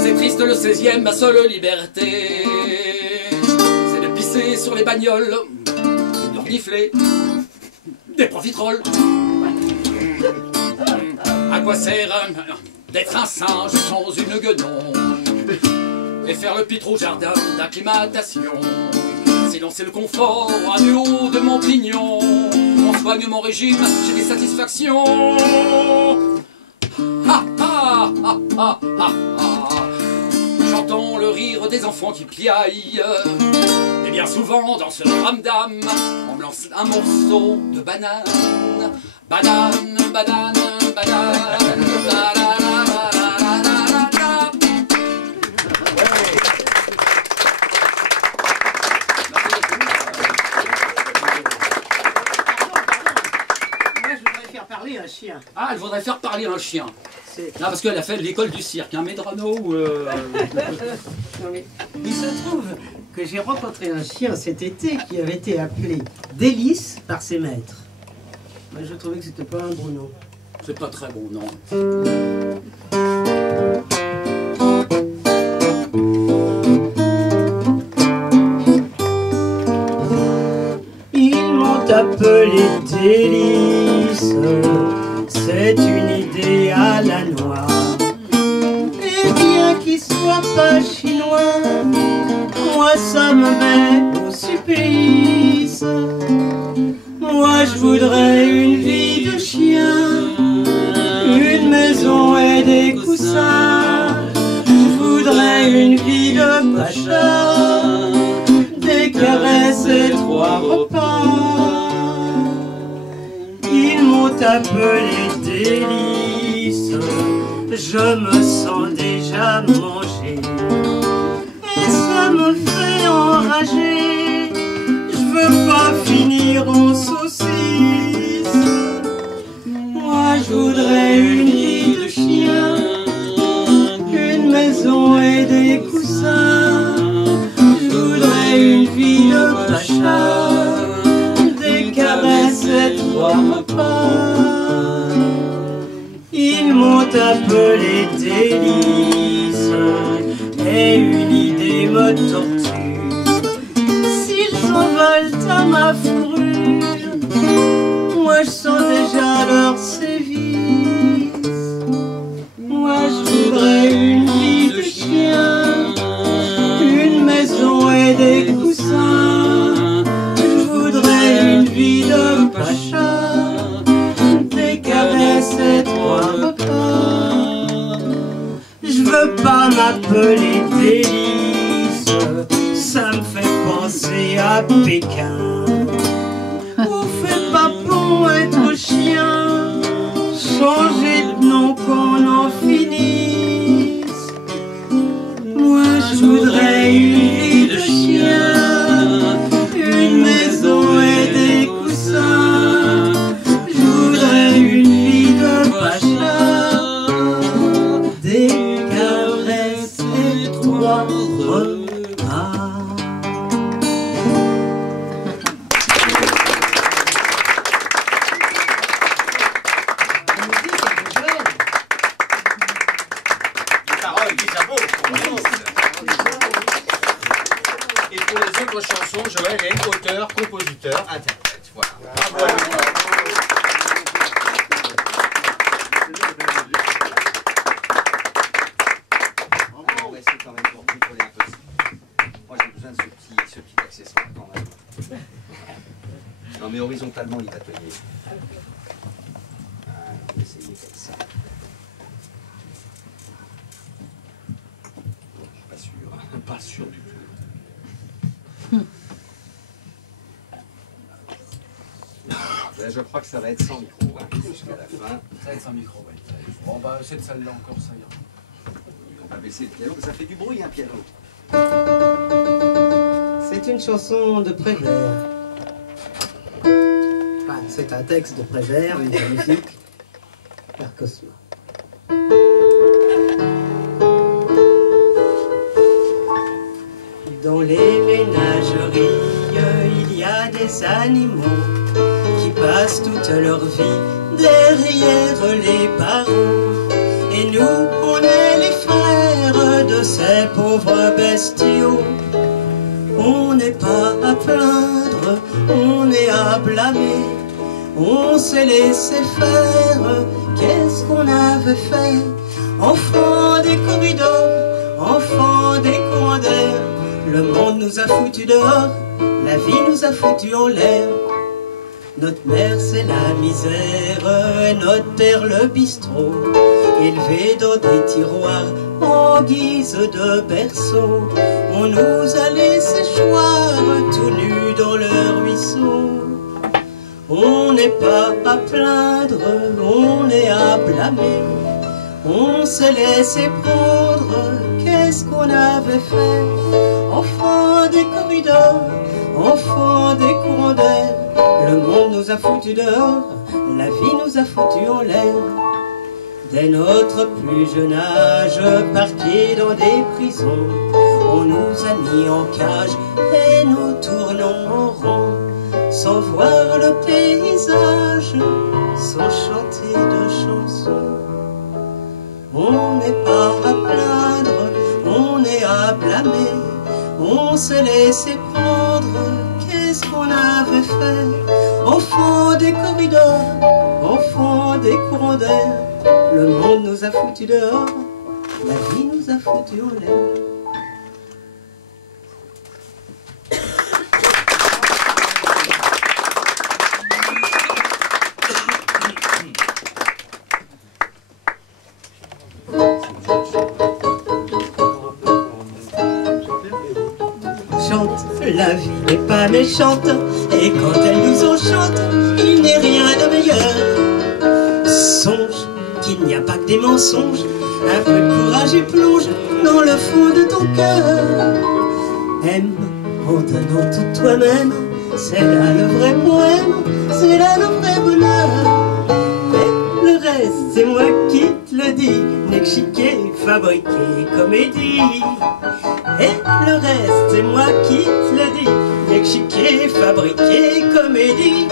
C'est triste le 16e, ma seule liberté, c'est de pisser sur les bagnoles, de renifler des profiteroles. À quoi sert d'être un singe sans une guenon et faire le pitre au jardin d'acclimatation? Sinon c'est le confort du haut de mon pignon. On soigne mon régime, j'ai des satisfactions. Ha ha ha ha ha ha. J'entends le rire des enfants qui piaillent. Et bien souvent dans ce ramdam, on me lance un morceau de banane. Banane, banane, banane, banane. Un chien. Ah, elle voudrait faire parler un chien. Non, parce qu'elle a fait l'école du cirque, hein, Medrano ou... Non, mais il se trouve que j'ai rencontré un chien cet été qui avait été appelé Délice par ses maîtres. Moi, je trouvais que c'était pas un bon nom. C'est pas très bon, non. Ils m'ont appelé Délice, c'est une idée à la noix. Et bien qu'il soit pas chinois, moi ça me met au supplice. Moi je voudrais une vie de chien, une maison et des coussins. Je voudrais une vie de pacha, des caresses et 3 repas. Ils m'ont appelé Délice, je me sens déjà mangé et ça me fait enrager. Je veux pas finir en saucisse. Moi je voudrais une vie de chien, une maison et des coussins. Je voudrais une vie de pacha, des caresses et 3 repas. Ils m'ont appelé Délice et une idée me torture. S'ils en veulent à ma fourrure, moi je sens déjà leur sévice. Moi je voudrais une vie de chien, une maison et des coussins. veux pas m'appeler Délice, ça me fait penser à Pékin. On fait pas pour être chien, changer de nom qu'on en finisse. Moi je voudrais une vie de chien, une maison et des coussins. Je voudrais une vie de pacha, des caresses et 3 repas. Des paroles qui s'abordent. Et pour les autres chansons, Joël est auteur, compositeur, interprète. Voilà. Bravo. On va essayer quand même pour contrôler un peu. Moi j'ai besoin de ce petit accessoire quand même. Non mais horizontalement il va tenir. On va essayer comme ça. Je suis pas sûr, pas sûr du tout. Là, je crois que ça va être sans micro hein, jusqu'à la fin. Ça va être sans micro, oui. Bon, bah, cette salle-là encore, ça ira. On va baisser le piano, ça fait du bruit un piano. C'est une chanson de Prévert. Enfin, c'est un texte de Prévert, une musique par Cosma. Dans les ménageries, il y a des animaux qui passent toute leur vie derrière les barreaux. Et nous, on est les frères de ces pauvres bestiaux. On n'est pas à plaindre, on est à blâmer. On s'est laissé faire, qu'est-ce qu'on avait fait? Enfants des corridors, enfants des courants d'air, le monde nous a foutus dehors, la vie nous a foutus en l'air. Notre mère c'est la misère, et notre terre le bistrot, élevés dans des tiroirs en guise de berceau. On nous a laissé choir tout nus dans le ruisseau. On n'est pas à plaindre, on est à blâmer. On s'est laissé prendre, qu'est-ce qu'on avait fait? Enfants des corridors, enfants des courants d'air, le monde nous a foutus dehors, la vie nous a foutus en l'air. Dès notre plus jeune âge, partis dans des prisons, on nous a mis en cage et nous tournons en rond, sans voir le paysage, sans chanter de chansons. On n'est pas à plaindre, on est à blâmer. On s'est laissé prendre, qu'est-ce qu'on avait fait? Enfants des corridors, enfants des courants d'air, le monde nous a foutus dehors, la vie nous a foutus en l'air. La vie n'est pas méchante, et quand elle nous enchante, il n'est rien de meilleur. Songe qu'il n'y a pas que des mensonges, un peu de courage et plonge dans le fond de ton cœur. Aime en donnant tout toi-même, c'est là le vrai poème, c'est là le vrai bonheur. Mais le reste, c'est moi qui te le dis, n'est que chiqué, fabriqué, comédie. Et le reste, c'est moi qui te le dis, n'est que chiqué, fabriqué, comédie.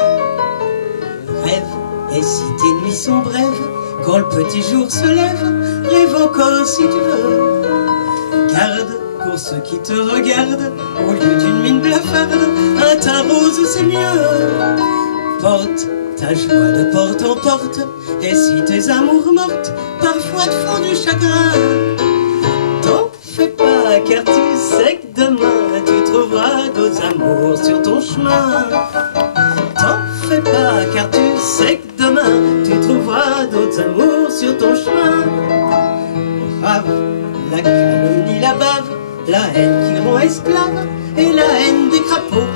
Rêve, et si tes nuits sont brèves, quand le petit jour se lève, rêve encore si tu veux. Garde, pour ceux qui te regardent, au lieu d'une mine blafarde, un teint rose c'est mieux. Porte ta joie de porte en porte, et si tes amours mortes, parfois te font du chagrin, t'en fais pas, car tu sais que demain tu trouveras d'autres amours sur ton chemin. T'en fais pas, car tu sais que demain tu trouveras d'autres amours sur ton chemin. Brave la calomnie, la bave, la haine qui rend esclave et la haine des crapauds.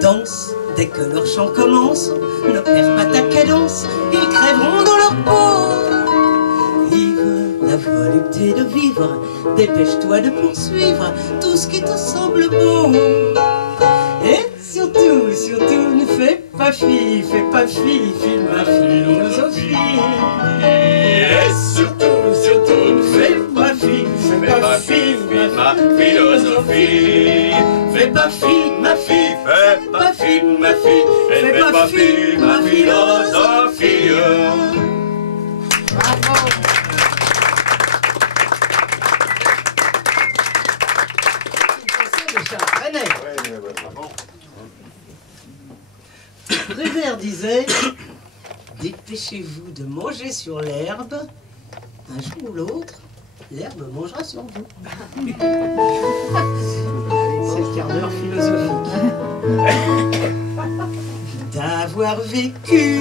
Danse, dès que leur chant commence, ne perds pas ta cadence, ils crèveront dans leur peau. Ivre, la volupté de vivre, dépêche-toi de poursuivre tout ce qui te semble beau. Et surtout, surtout, ne fais pas fi, filme ma philosophie. Et surtout, surtout, ne fais pas fi, filme ma philosophie. Fais pas fi, ma fille, Fais pas fi, ma fille, fais pas fi, ma philosophie. Prévert disait, dépêchez-vous de manger sur l'herbe, un jour ou l'autre, l'herbe mangera sur vous. C'est le quart d'heure philosophique. D'avoir vécu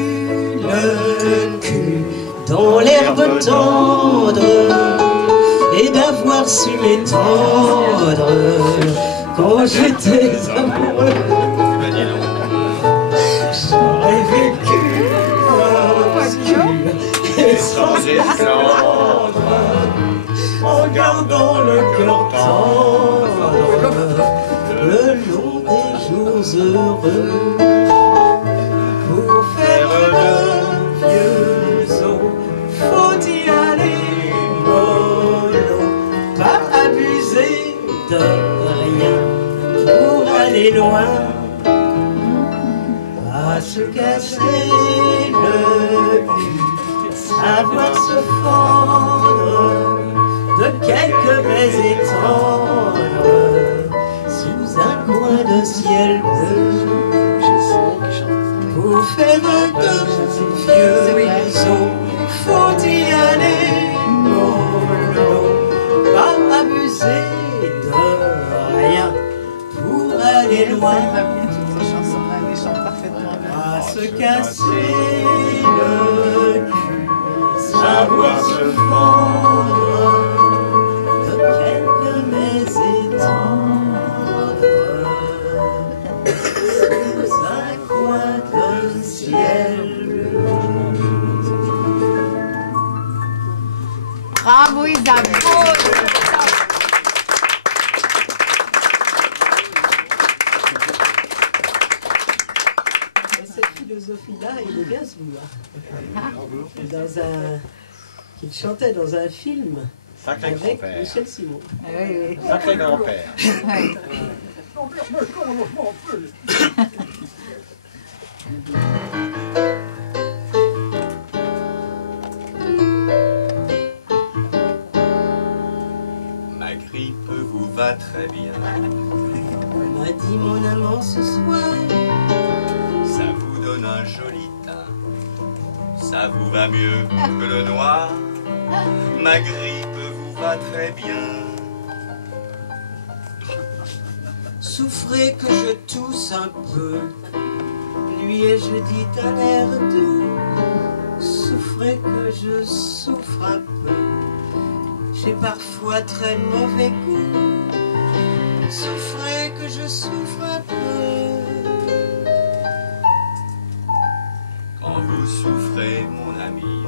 le cul dans l'herbe tendre et d'avoir su m'étendre quand j'étais amoureux. J'aurais vécu et sans descendre en gardant le cœur tendre le long des jours heureux. Pour faire de vieux os, faut y aller mollo, pas abuser de rien pour aller loin. À se casser le cul, savoir se fendre de quelques baisers tendres sous un coin de ciel bleu. Pour faire de vieux os, faut y aller mollo, pas abuser de rien pour aller loin. À se casser le cul, savoir se fendre de quelques baisers tendres sous un coin de ciel bleu. Bravo Isabelle. Philosophie-là, il est bien celui-là. Qu'il chantait dans un film Sacré avec grand-père. Michel Simon. Oui. Sacré grand-père. Oui. Ma grippe vous va très bien. Elle m'a dit mon amant ce soir, Ça vous donne un joli teint. Ça vous va mieux que le noir. Ma grippe vous va très bien. souffrez que je tousse un peu. Lui ai-je dit d'un air doux, souffrez que je souffre un peu. J'ai parfois très mauvais goût, souffrez que je souffre un peu. Quand vous souffrez, mon ami,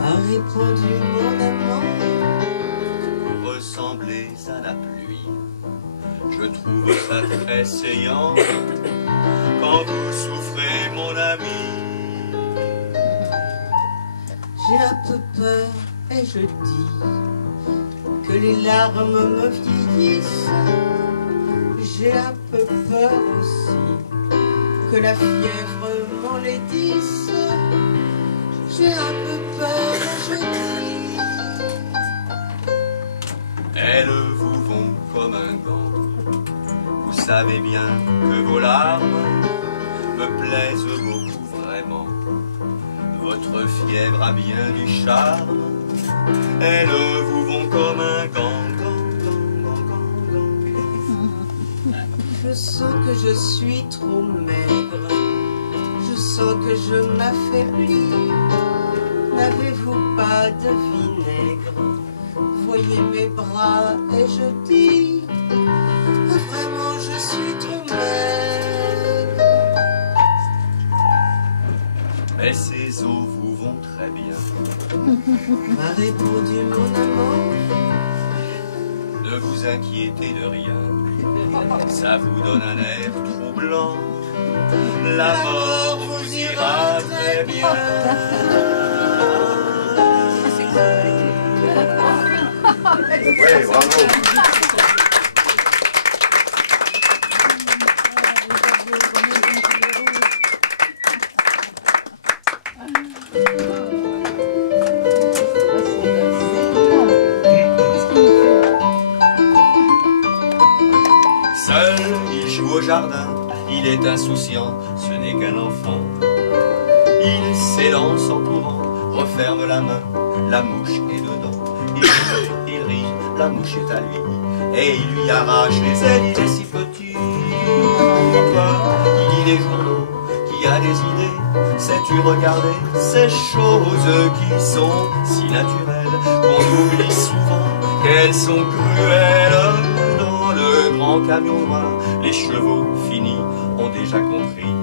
A répondu mon amant, vous ressemblez à la pluie. Je trouve ça très saillant. Quand vous souffrez, mon ami, j'ai un peu peur et je dis que les larmes me vieillissent. J'ai un peu peur aussi que la fièvre m'enlaidisse. J'ai un peu peur et je dis elles vous vont comme un gant. Vous savez bien que vos larmes me plaisent beaucoup vraiment. Votre fièvre a bien du charme. Elles vous vont comme un gant. je sens que je suis trop maigre. Je sens que je m'affaiblis. N'avez-vous pas de vinaigre envoyer mes bras et je dis vraiment je suis trop maigre. Mais ces os vous vont très bien. M'a répondu mon amant. Ne vous inquiétez de rien, ça vous donne un air troublant. La mort vous ira très bien. Ouais, bravo. Seul, il joue au jardin, il est insouciant, ce n'est qu'un enfant. Il s'élance en courant, referme la main, la mouche est dedans. Il rit, la mouche est à lui, et il lui arrache les ailes, il est si petit. Il lit les journaux, qui a des idées, sais-tu regarder ces choses qui sont si naturelles, qu'on oublie souvent qu'elles sont cruelles. Dans le grand camion noir, les chevaux finis ont déjà compris.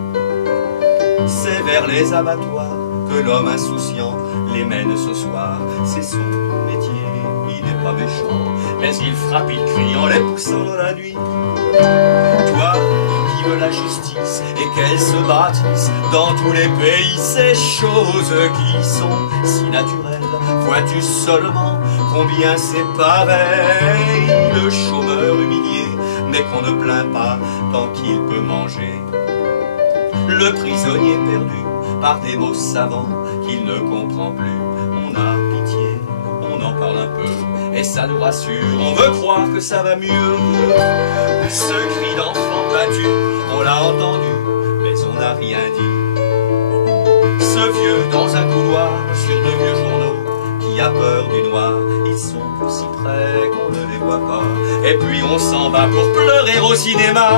C'est vers les abattoirs que l'homme insouciant les mène ce soir. C'est son métier, il n'est pas méchant, mais il frappe, il crie en les poussant dans la nuit. Toi qui veux la justice et qu'elle se bâtisse dans tous les pays, ces choses qui sont si naturelles, vois-tu seulement combien c'est pareil? Le chômeur humilié, mais qu'on ne plaint pas tant qu'il peut manger. Le prisonnier perdu par des mots savants qu'il ne comprend plus. On a pitié, on en parle un peu, et ça nous rassure, on veut croire que ça va mieux. Ce cri d'enfant battu, on l'a entendu, mais on n'a rien dit. Ce vieux dans un couloir, sur de vieux journaux, qui a peur du noir, ils sont si près qu'on ne les voit pas. Et puis on s'en va pour pleurer au cinéma.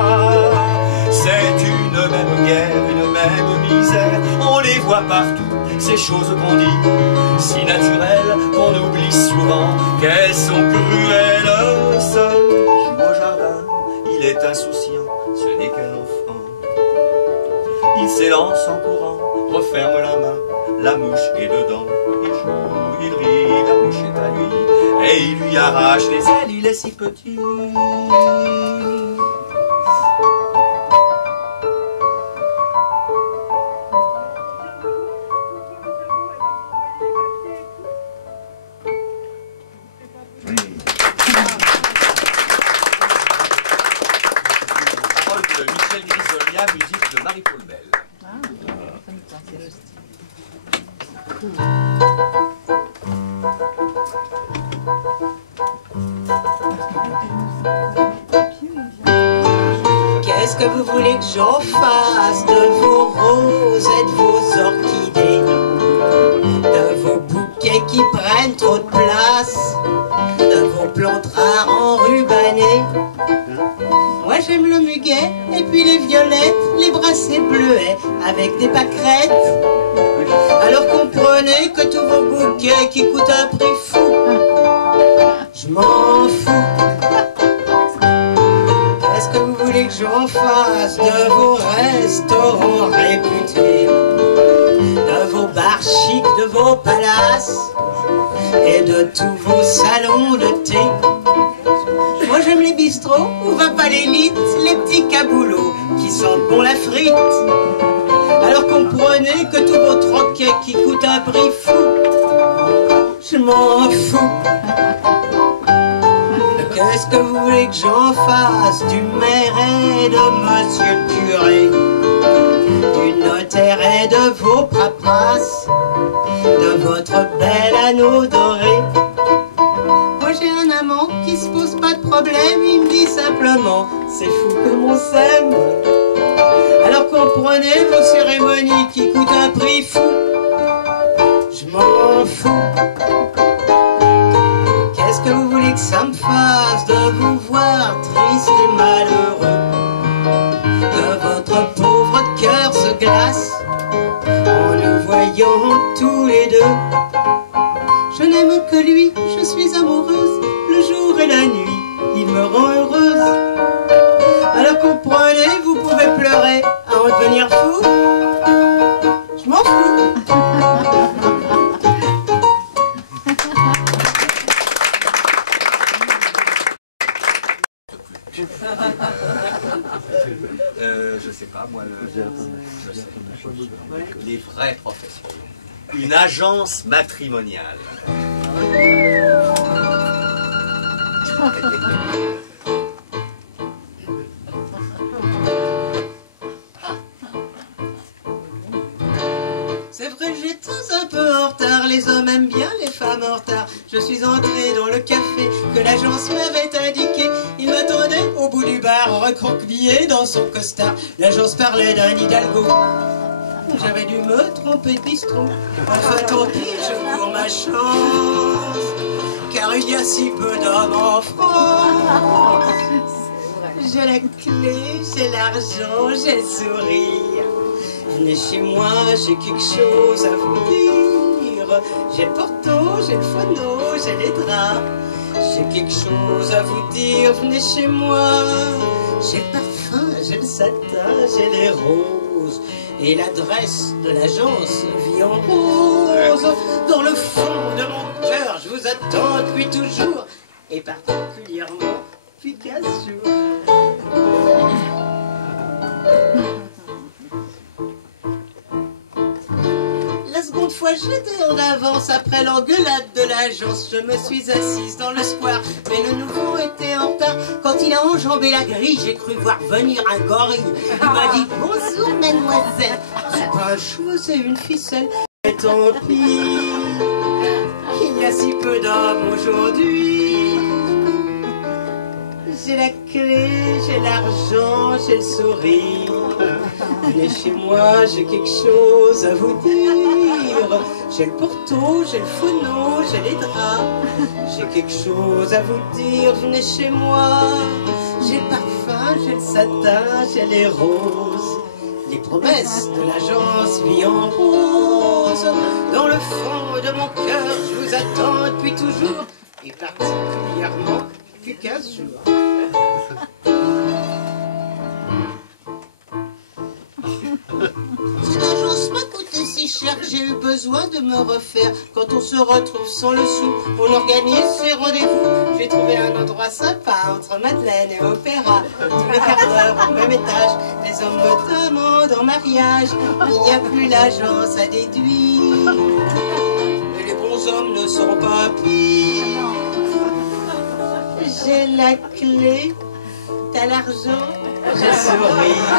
C'est une même guerre, une même misère, on les voit partout, ces choses qu'on dit, si naturelles qu'on oublie souvent qu'elles sont cruelles. Seul joue au jardin, il est insouciant, ce n'est qu'un enfant. Il s'élance en courant, referme la main, la mouche est dedans. Il joue, il rit, la mouche est à lui, et il lui arrache les ailes, il est si petit. Parole de Michel Grisolia, musique de Marie-Paul Bell. C'est le style. Qu'est-ce que vous voulez que j'en fasse de vos roses et de vos orchidées, de vos bouquets qui prennent trop de place, de vos plantes rares enrubannées? Moi j'aime le muguet et puis les violettes, les brassées bleuets avec des pâquerettes. Alors comprenez que tous vos bouquets qui coûtent un prix fou, je m'en fous. Qu'est-ce que vous voulez que j'en fasse de vos restaurants réputés, de vos bars chics, de vos palaces et de tous vos salons de thé? Moi j'aime les bistrots où va pas l'élite, les petits caboulots qui sentent bon la frite. Alors comprenez que tous vos troquets qui coûtent un prix fou, je m'en fous. Qu'est-ce que vous voulez que j'en fasse du maire et de monsieur le curé, du notaire et de vos paperasses, de votre bel anneau doré? Moi j'ai un amant qui se pose pas de problème, il me dit simplement c'est fou comme on s'aime. Alors comprenez vos cérémonies qui coûtent un prix fou, je m'en fous. Qu'est-ce que vous voulez que ça me fasse de vous voir triste et malheureux, que votre pauvre cœur se glace en nous voyant tous les deux? Je n'aime que lui, je suis amoureuse, le jour et la nuit, il me rend heureuse. Alors comprenez, vous pouvez pleurer avant de devenir fou. Je m'en fous. Je sais pas, moi, je sais. Les vraies professions. Une agence matrimoniale. C'est vrai, j'étais un peu en retard, les hommes aiment bien les femmes en retard. Je suis entré dans le café que l'agence m'avait indiqué. Il m'attendait au bout du bar, recroquevillé dans son costard. L'agence parlait d'un Hidalgo. J'avais dû me tromper de bistrot. Enfin tant pis, je cours ma chance, car il y a si peu d'hommes en France. J'ai la clé, j'ai l'argent, j'ai le sourire. Venez chez moi, j'ai quelque chose à vous dire. J'ai le porto, j'ai le phono, j'ai les draps. J'ai quelque chose à vous dire, venez chez moi. J'ai le parfum, j'ai le satin, j'ai les roses. Et l'adresse de l'agence vit en rose. Dans le fond de mon cœur, je vous attends depuis toujours. Et particulièrement depuis 15 jours. La seconde fois, j'étais en avance. Après l'engueulade de l'agence, je me suis assise dans le square. Mais le nouveau était en retard. Quand il a enjambé la grille, j'ai cru voir venir un gorille. Il m'a dit « Bonjour, mademoiselle ». C'est pas un cheveu, c'est une ficelle. Et tant pis, il y a si peu d'hommes aujourd'hui. J'ai la clé, j'ai l'argent, j'ai le sourire. Venez chez moi, j'ai quelque chose à vous dire. J'ai le porto, j'ai le phono, j'ai les draps. J'ai quelque chose à vous dire, venez chez moi. J'ai le parfum, j'ai le satin, j'ai les roses. Les promesses de l'agence vit en rose. Dans le fond de mon cœur, je vous attends depuis toujours. Et particulièrement depuis 15 jours. Cette agence m'a coûté si cher que j'ai eu besoin de me refaire. Quand on se retrouve sans le sou, on organise ses rendez-vous. J'ai trouvé un endroit sympa entre Madeleine et Opéra. Tous les quarts d'heure au même étage, les hommes me demandent en mariage. Il n'y a plus l'agence à déduire. Mais les bons hommes ne sont pas pires. J'ai la clé, t'as l'argent, j'ai le sourire.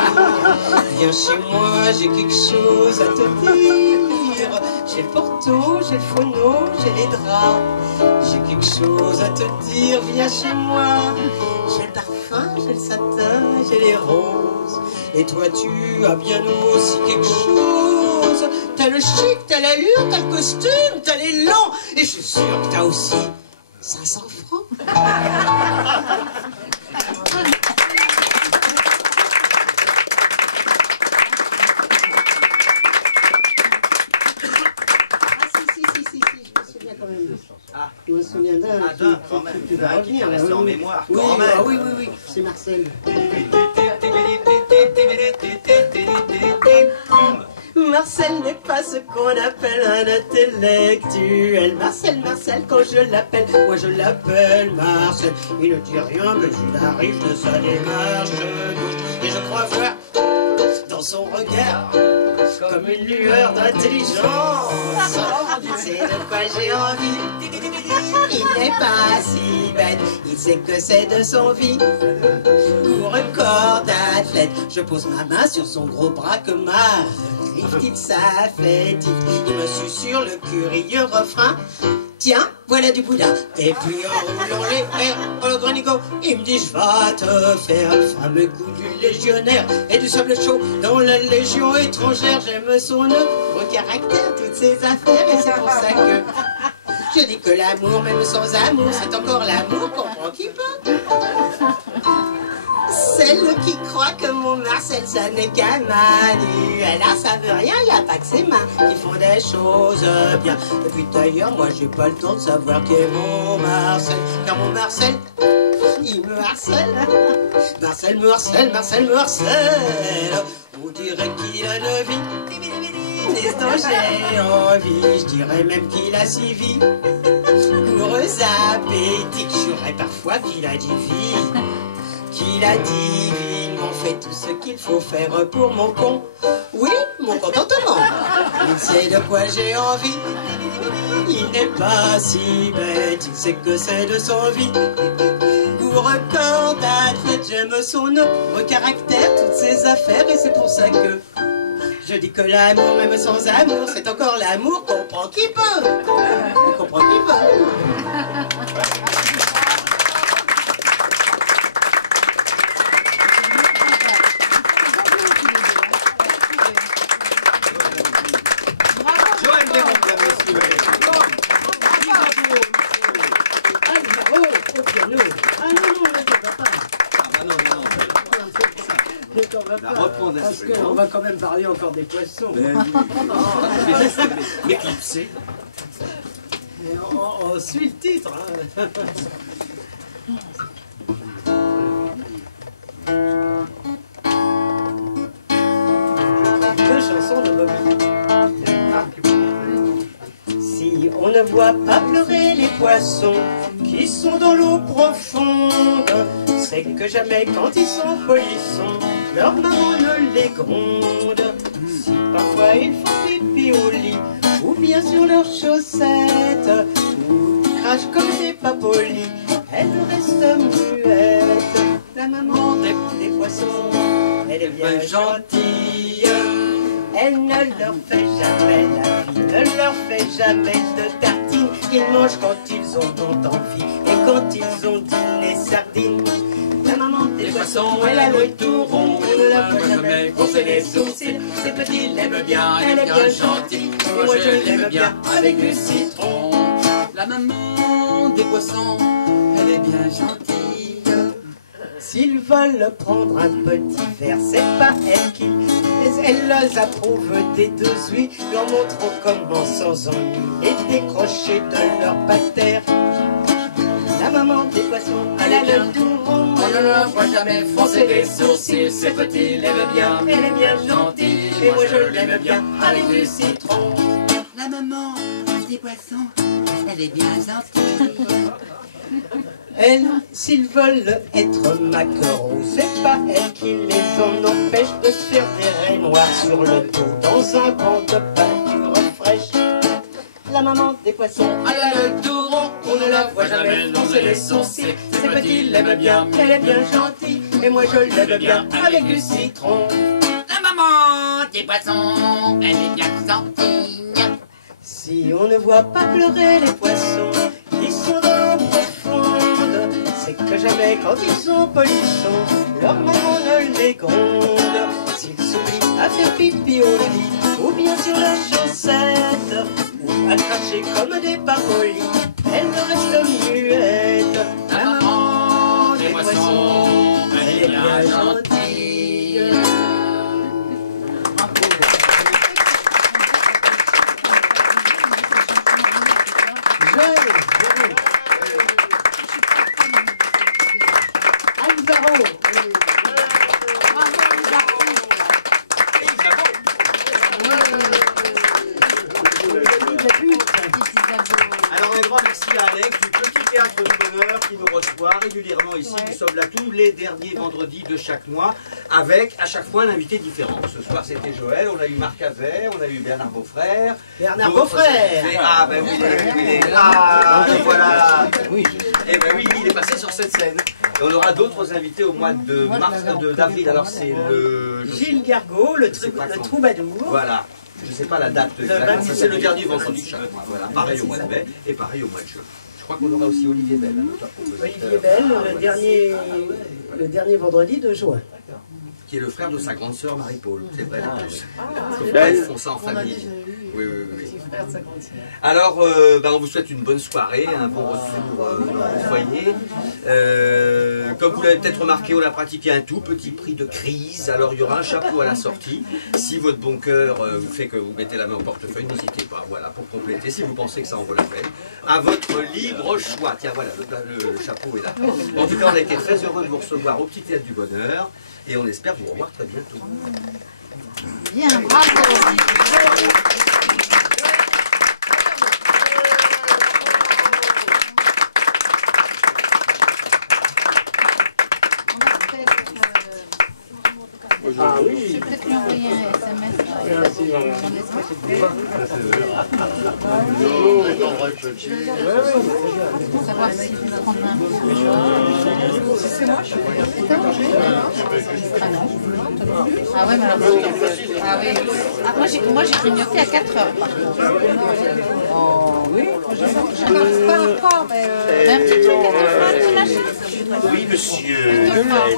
Viens chez moi, j'ai quelque chose à te dire. J'ai le porto, j'ai le phono, j'ai les draps. J'ai quelque chose à te dire, viens chez moi. J'ai le parfum, j'ai le satin, j'ai les roses. Et toi tu as bien aussi quelque chose. T'as le chic, t'as l'allure, t'as le costume, t'as l'élan. Et je suis sûr que t'as aussi 500 francs. Je me souviens d'un quand même. qui va revenir. Resté en mémoire. Oui, Quand même. oui, c'est Marcel. Marcel n'est pas ce qu'on appelle un intellectuel. Marcel, quand je l'appelle, moi je l'appelle Marcel. Il ne dit rien, mais il arrive de sa démarche gauche. Et je crois voir dans son regard comme une lueur d'intelligence. C'est de quoi j'ai envie. Il n'est pas si bête, il sait que c'est de son vie. Court corps d'athlète, je pose ma main sur son gros bras que m'arrive-t-il, ça fait tilt. Il me susurre le curieux refrain. Tiens, voilà du boudin. Et puis en roulant les airs, le grenigot, il me dit je vais te faire le fameux coup du légionnaire et du sable chaud dans la légion étrangère. J'aime son œuvre, caractère, toutes ses affaires, et c'est pour ça que je dis que l'amour, même sans amour, c'est encore l'amour, comprends qui peut. celle qui croit que mon Marcel, ça n'est qu'un manuel. Ah, ça veut rien, y a pas que ses mains qui font des choses bien. Et puis d'ailleurs, moi, j'ai pas le temps de savoir qui est mon Marcel. Car mon Marcel, il me harcèle. Marcel me harcèle, Marcel me harcèle. On dirait qu'il a 9 vies. L'instant j'ai envie, je dirais même qu'il a 6 vies. Gros appétit, je jurerais parfois qu'il a 10 vies. Qu'il a divinement fait tout ce qu'il faut faire pour mon con. Oui, mon contentement. Il sait de quoi j'ai envie. Il n'est pas si bête, il sait que c'est de son vie. Record d'athlète, j'aime son noble caractère, toutes ses affaires, et c'est pour ça que je dis que l'amour, même sans amour, c'est encore l'amour, comprend qui peut. Comprend qui peut. Parce qu'on va quand même parler encore des poissons. M'éclipser. On suit le titre. Hein. Deux chansons de Bobby. Si on ne voit pas pleurer les poissons qui sont dans l'eau profonde, c'est que jamais quand ils sont polissons, leur maman ne les gronde. Si parfois ils font pipi au lit, ou bien sur leurs chaussettes, ou crachent comme des pas polis, elles restent muettes. La maman des poissons, elle est bien gentille. Elle ne leur fait jamais la vie, ne leur fait jamais de tartines. Ils mangent quand ils ont envie, et quand ils ont dîné sardines. La maman des poissons, elle a l'œil tout rond, on ne la voit jamais froncer les sourcils. Ces petits l'aiment bien, elle est bien gentille, et moi je l'aime bien avec du citron. La maman des poissons, elle est bien gentille. S'ils veulent prendre un petit verre, c'est pas elle qui elle les approuve des deux huiles, leur montre comment sans ennui et décrocher de leur patère. La maman des poissons, elle a l'œil tout rond, On ne la voit jamais froncer des sourcils. Ces petits l'aiment bien, elle est bien gentille, et moi je l'aime bien avec du citron. La maman des poissons, elle est bien gentille. Elles, s'ils veulent être maquereaux, c'est pas elle qui les en empêche de se faire des raies noires sur le dos dans un banc de peinture fraîche. La maman des poissons, Elle a le tout rond, on ne la voit jamais lancer les sourcils. Ces petits l'aiment bien, elle est bien gentille, et moi je l'aime bien avec du citron. La maman des poissons, elle est bien gentille. Si on ne voit pas pleurer les poissons qui sont dans l'eau profonde, c'est que jamais quand ils sont polissons, leur maman ne les gronde. S'ils s'oublient à faire pipi au lit, ou bien sur leurs chaussettes, ou à cracher comme des pas polis, elles ne restent muettes. La maman des poissons, elle est bien gentille. Alors un grand merci à Alex du Petit Théâtre du Bonheur qui nous reçoit régulièrement ici. Nous sommes là tous les derniers vendredis de chaque mois avec à chaque fois un invité différent. Ce soir c'était Joël, on a eu Marc Azet, on a eu Bernard Beaufrère. Bernard d'autres Beaufrère. invités. Ah ben oui, il est là. Voilà. Et ben oui, il est passé sur cette scène. Et on aura d'autres invités au mois de d'avril. Alors c'est le Gilles Gargaud, le troubadour. Voilà. Je ne sais pas la date exacte. C'est le dernier vendredi de chaque mois. Voilà. Pareil au mois de mai et pareil au mois de juin. Je crois qu'on aura aussi Olivier Bell. Olivier Bell, le dernier vendredi de juin. Qui est le frère de sa grande sœur Marie-Paul. C'est vrai. Ils font ça en famille. Oui. Alors, on vous souhaite une bonne soirée, un bon retour dans le foyer. Comme vous l'avez peut-être remarqué, on a pratiqué un tout petit prix de crise. Alors, il y aura un chapeau à la sortie. Si votre bon cœur vous fait que vous mettez la main au portefeuille, n'hésitez pas, voilà, pour compléter, si vous pensez que ça en vaut la peine. À votre libre choix. Tiens, voilà, le chapeau est là. En tout cas, on a été très heureux de vous recevoir au Petit Théâtre du Bonheur. Et on espère vous revoir très bientôt. Bien, bravo. Ah oui. Je vais peut-être lui envoyer un SMS. Merci, maman. Pour savoir si vous prendre un peu. C'est moi, je suis. T'as mangé? Ah non. Ah ouais, mais alors. Ah oui. Ah, moi j'ai grignoté à 4 heures par contre. Oh oui. Pas encore, mais. Un petit truc à la fin de la chasse. Oui, monsieur.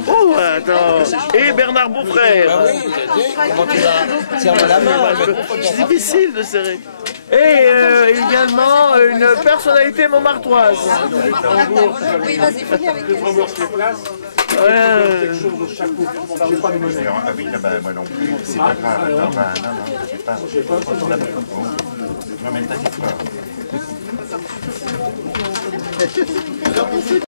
Oh, attends. Et Bernard Beaufrère. Ah oui, comment tu vas? Serre-moi la main. C'est difficile de serrer. Et également une personnalité montmartroise. Oui, vas-y, finis avec elle. Quelque chose de chapeau. J'ai pas de monnaie. Ah oui, moi non plus. C'est pas grave. Attends, non, j'ai pas. Non, mais t'inquiète pas.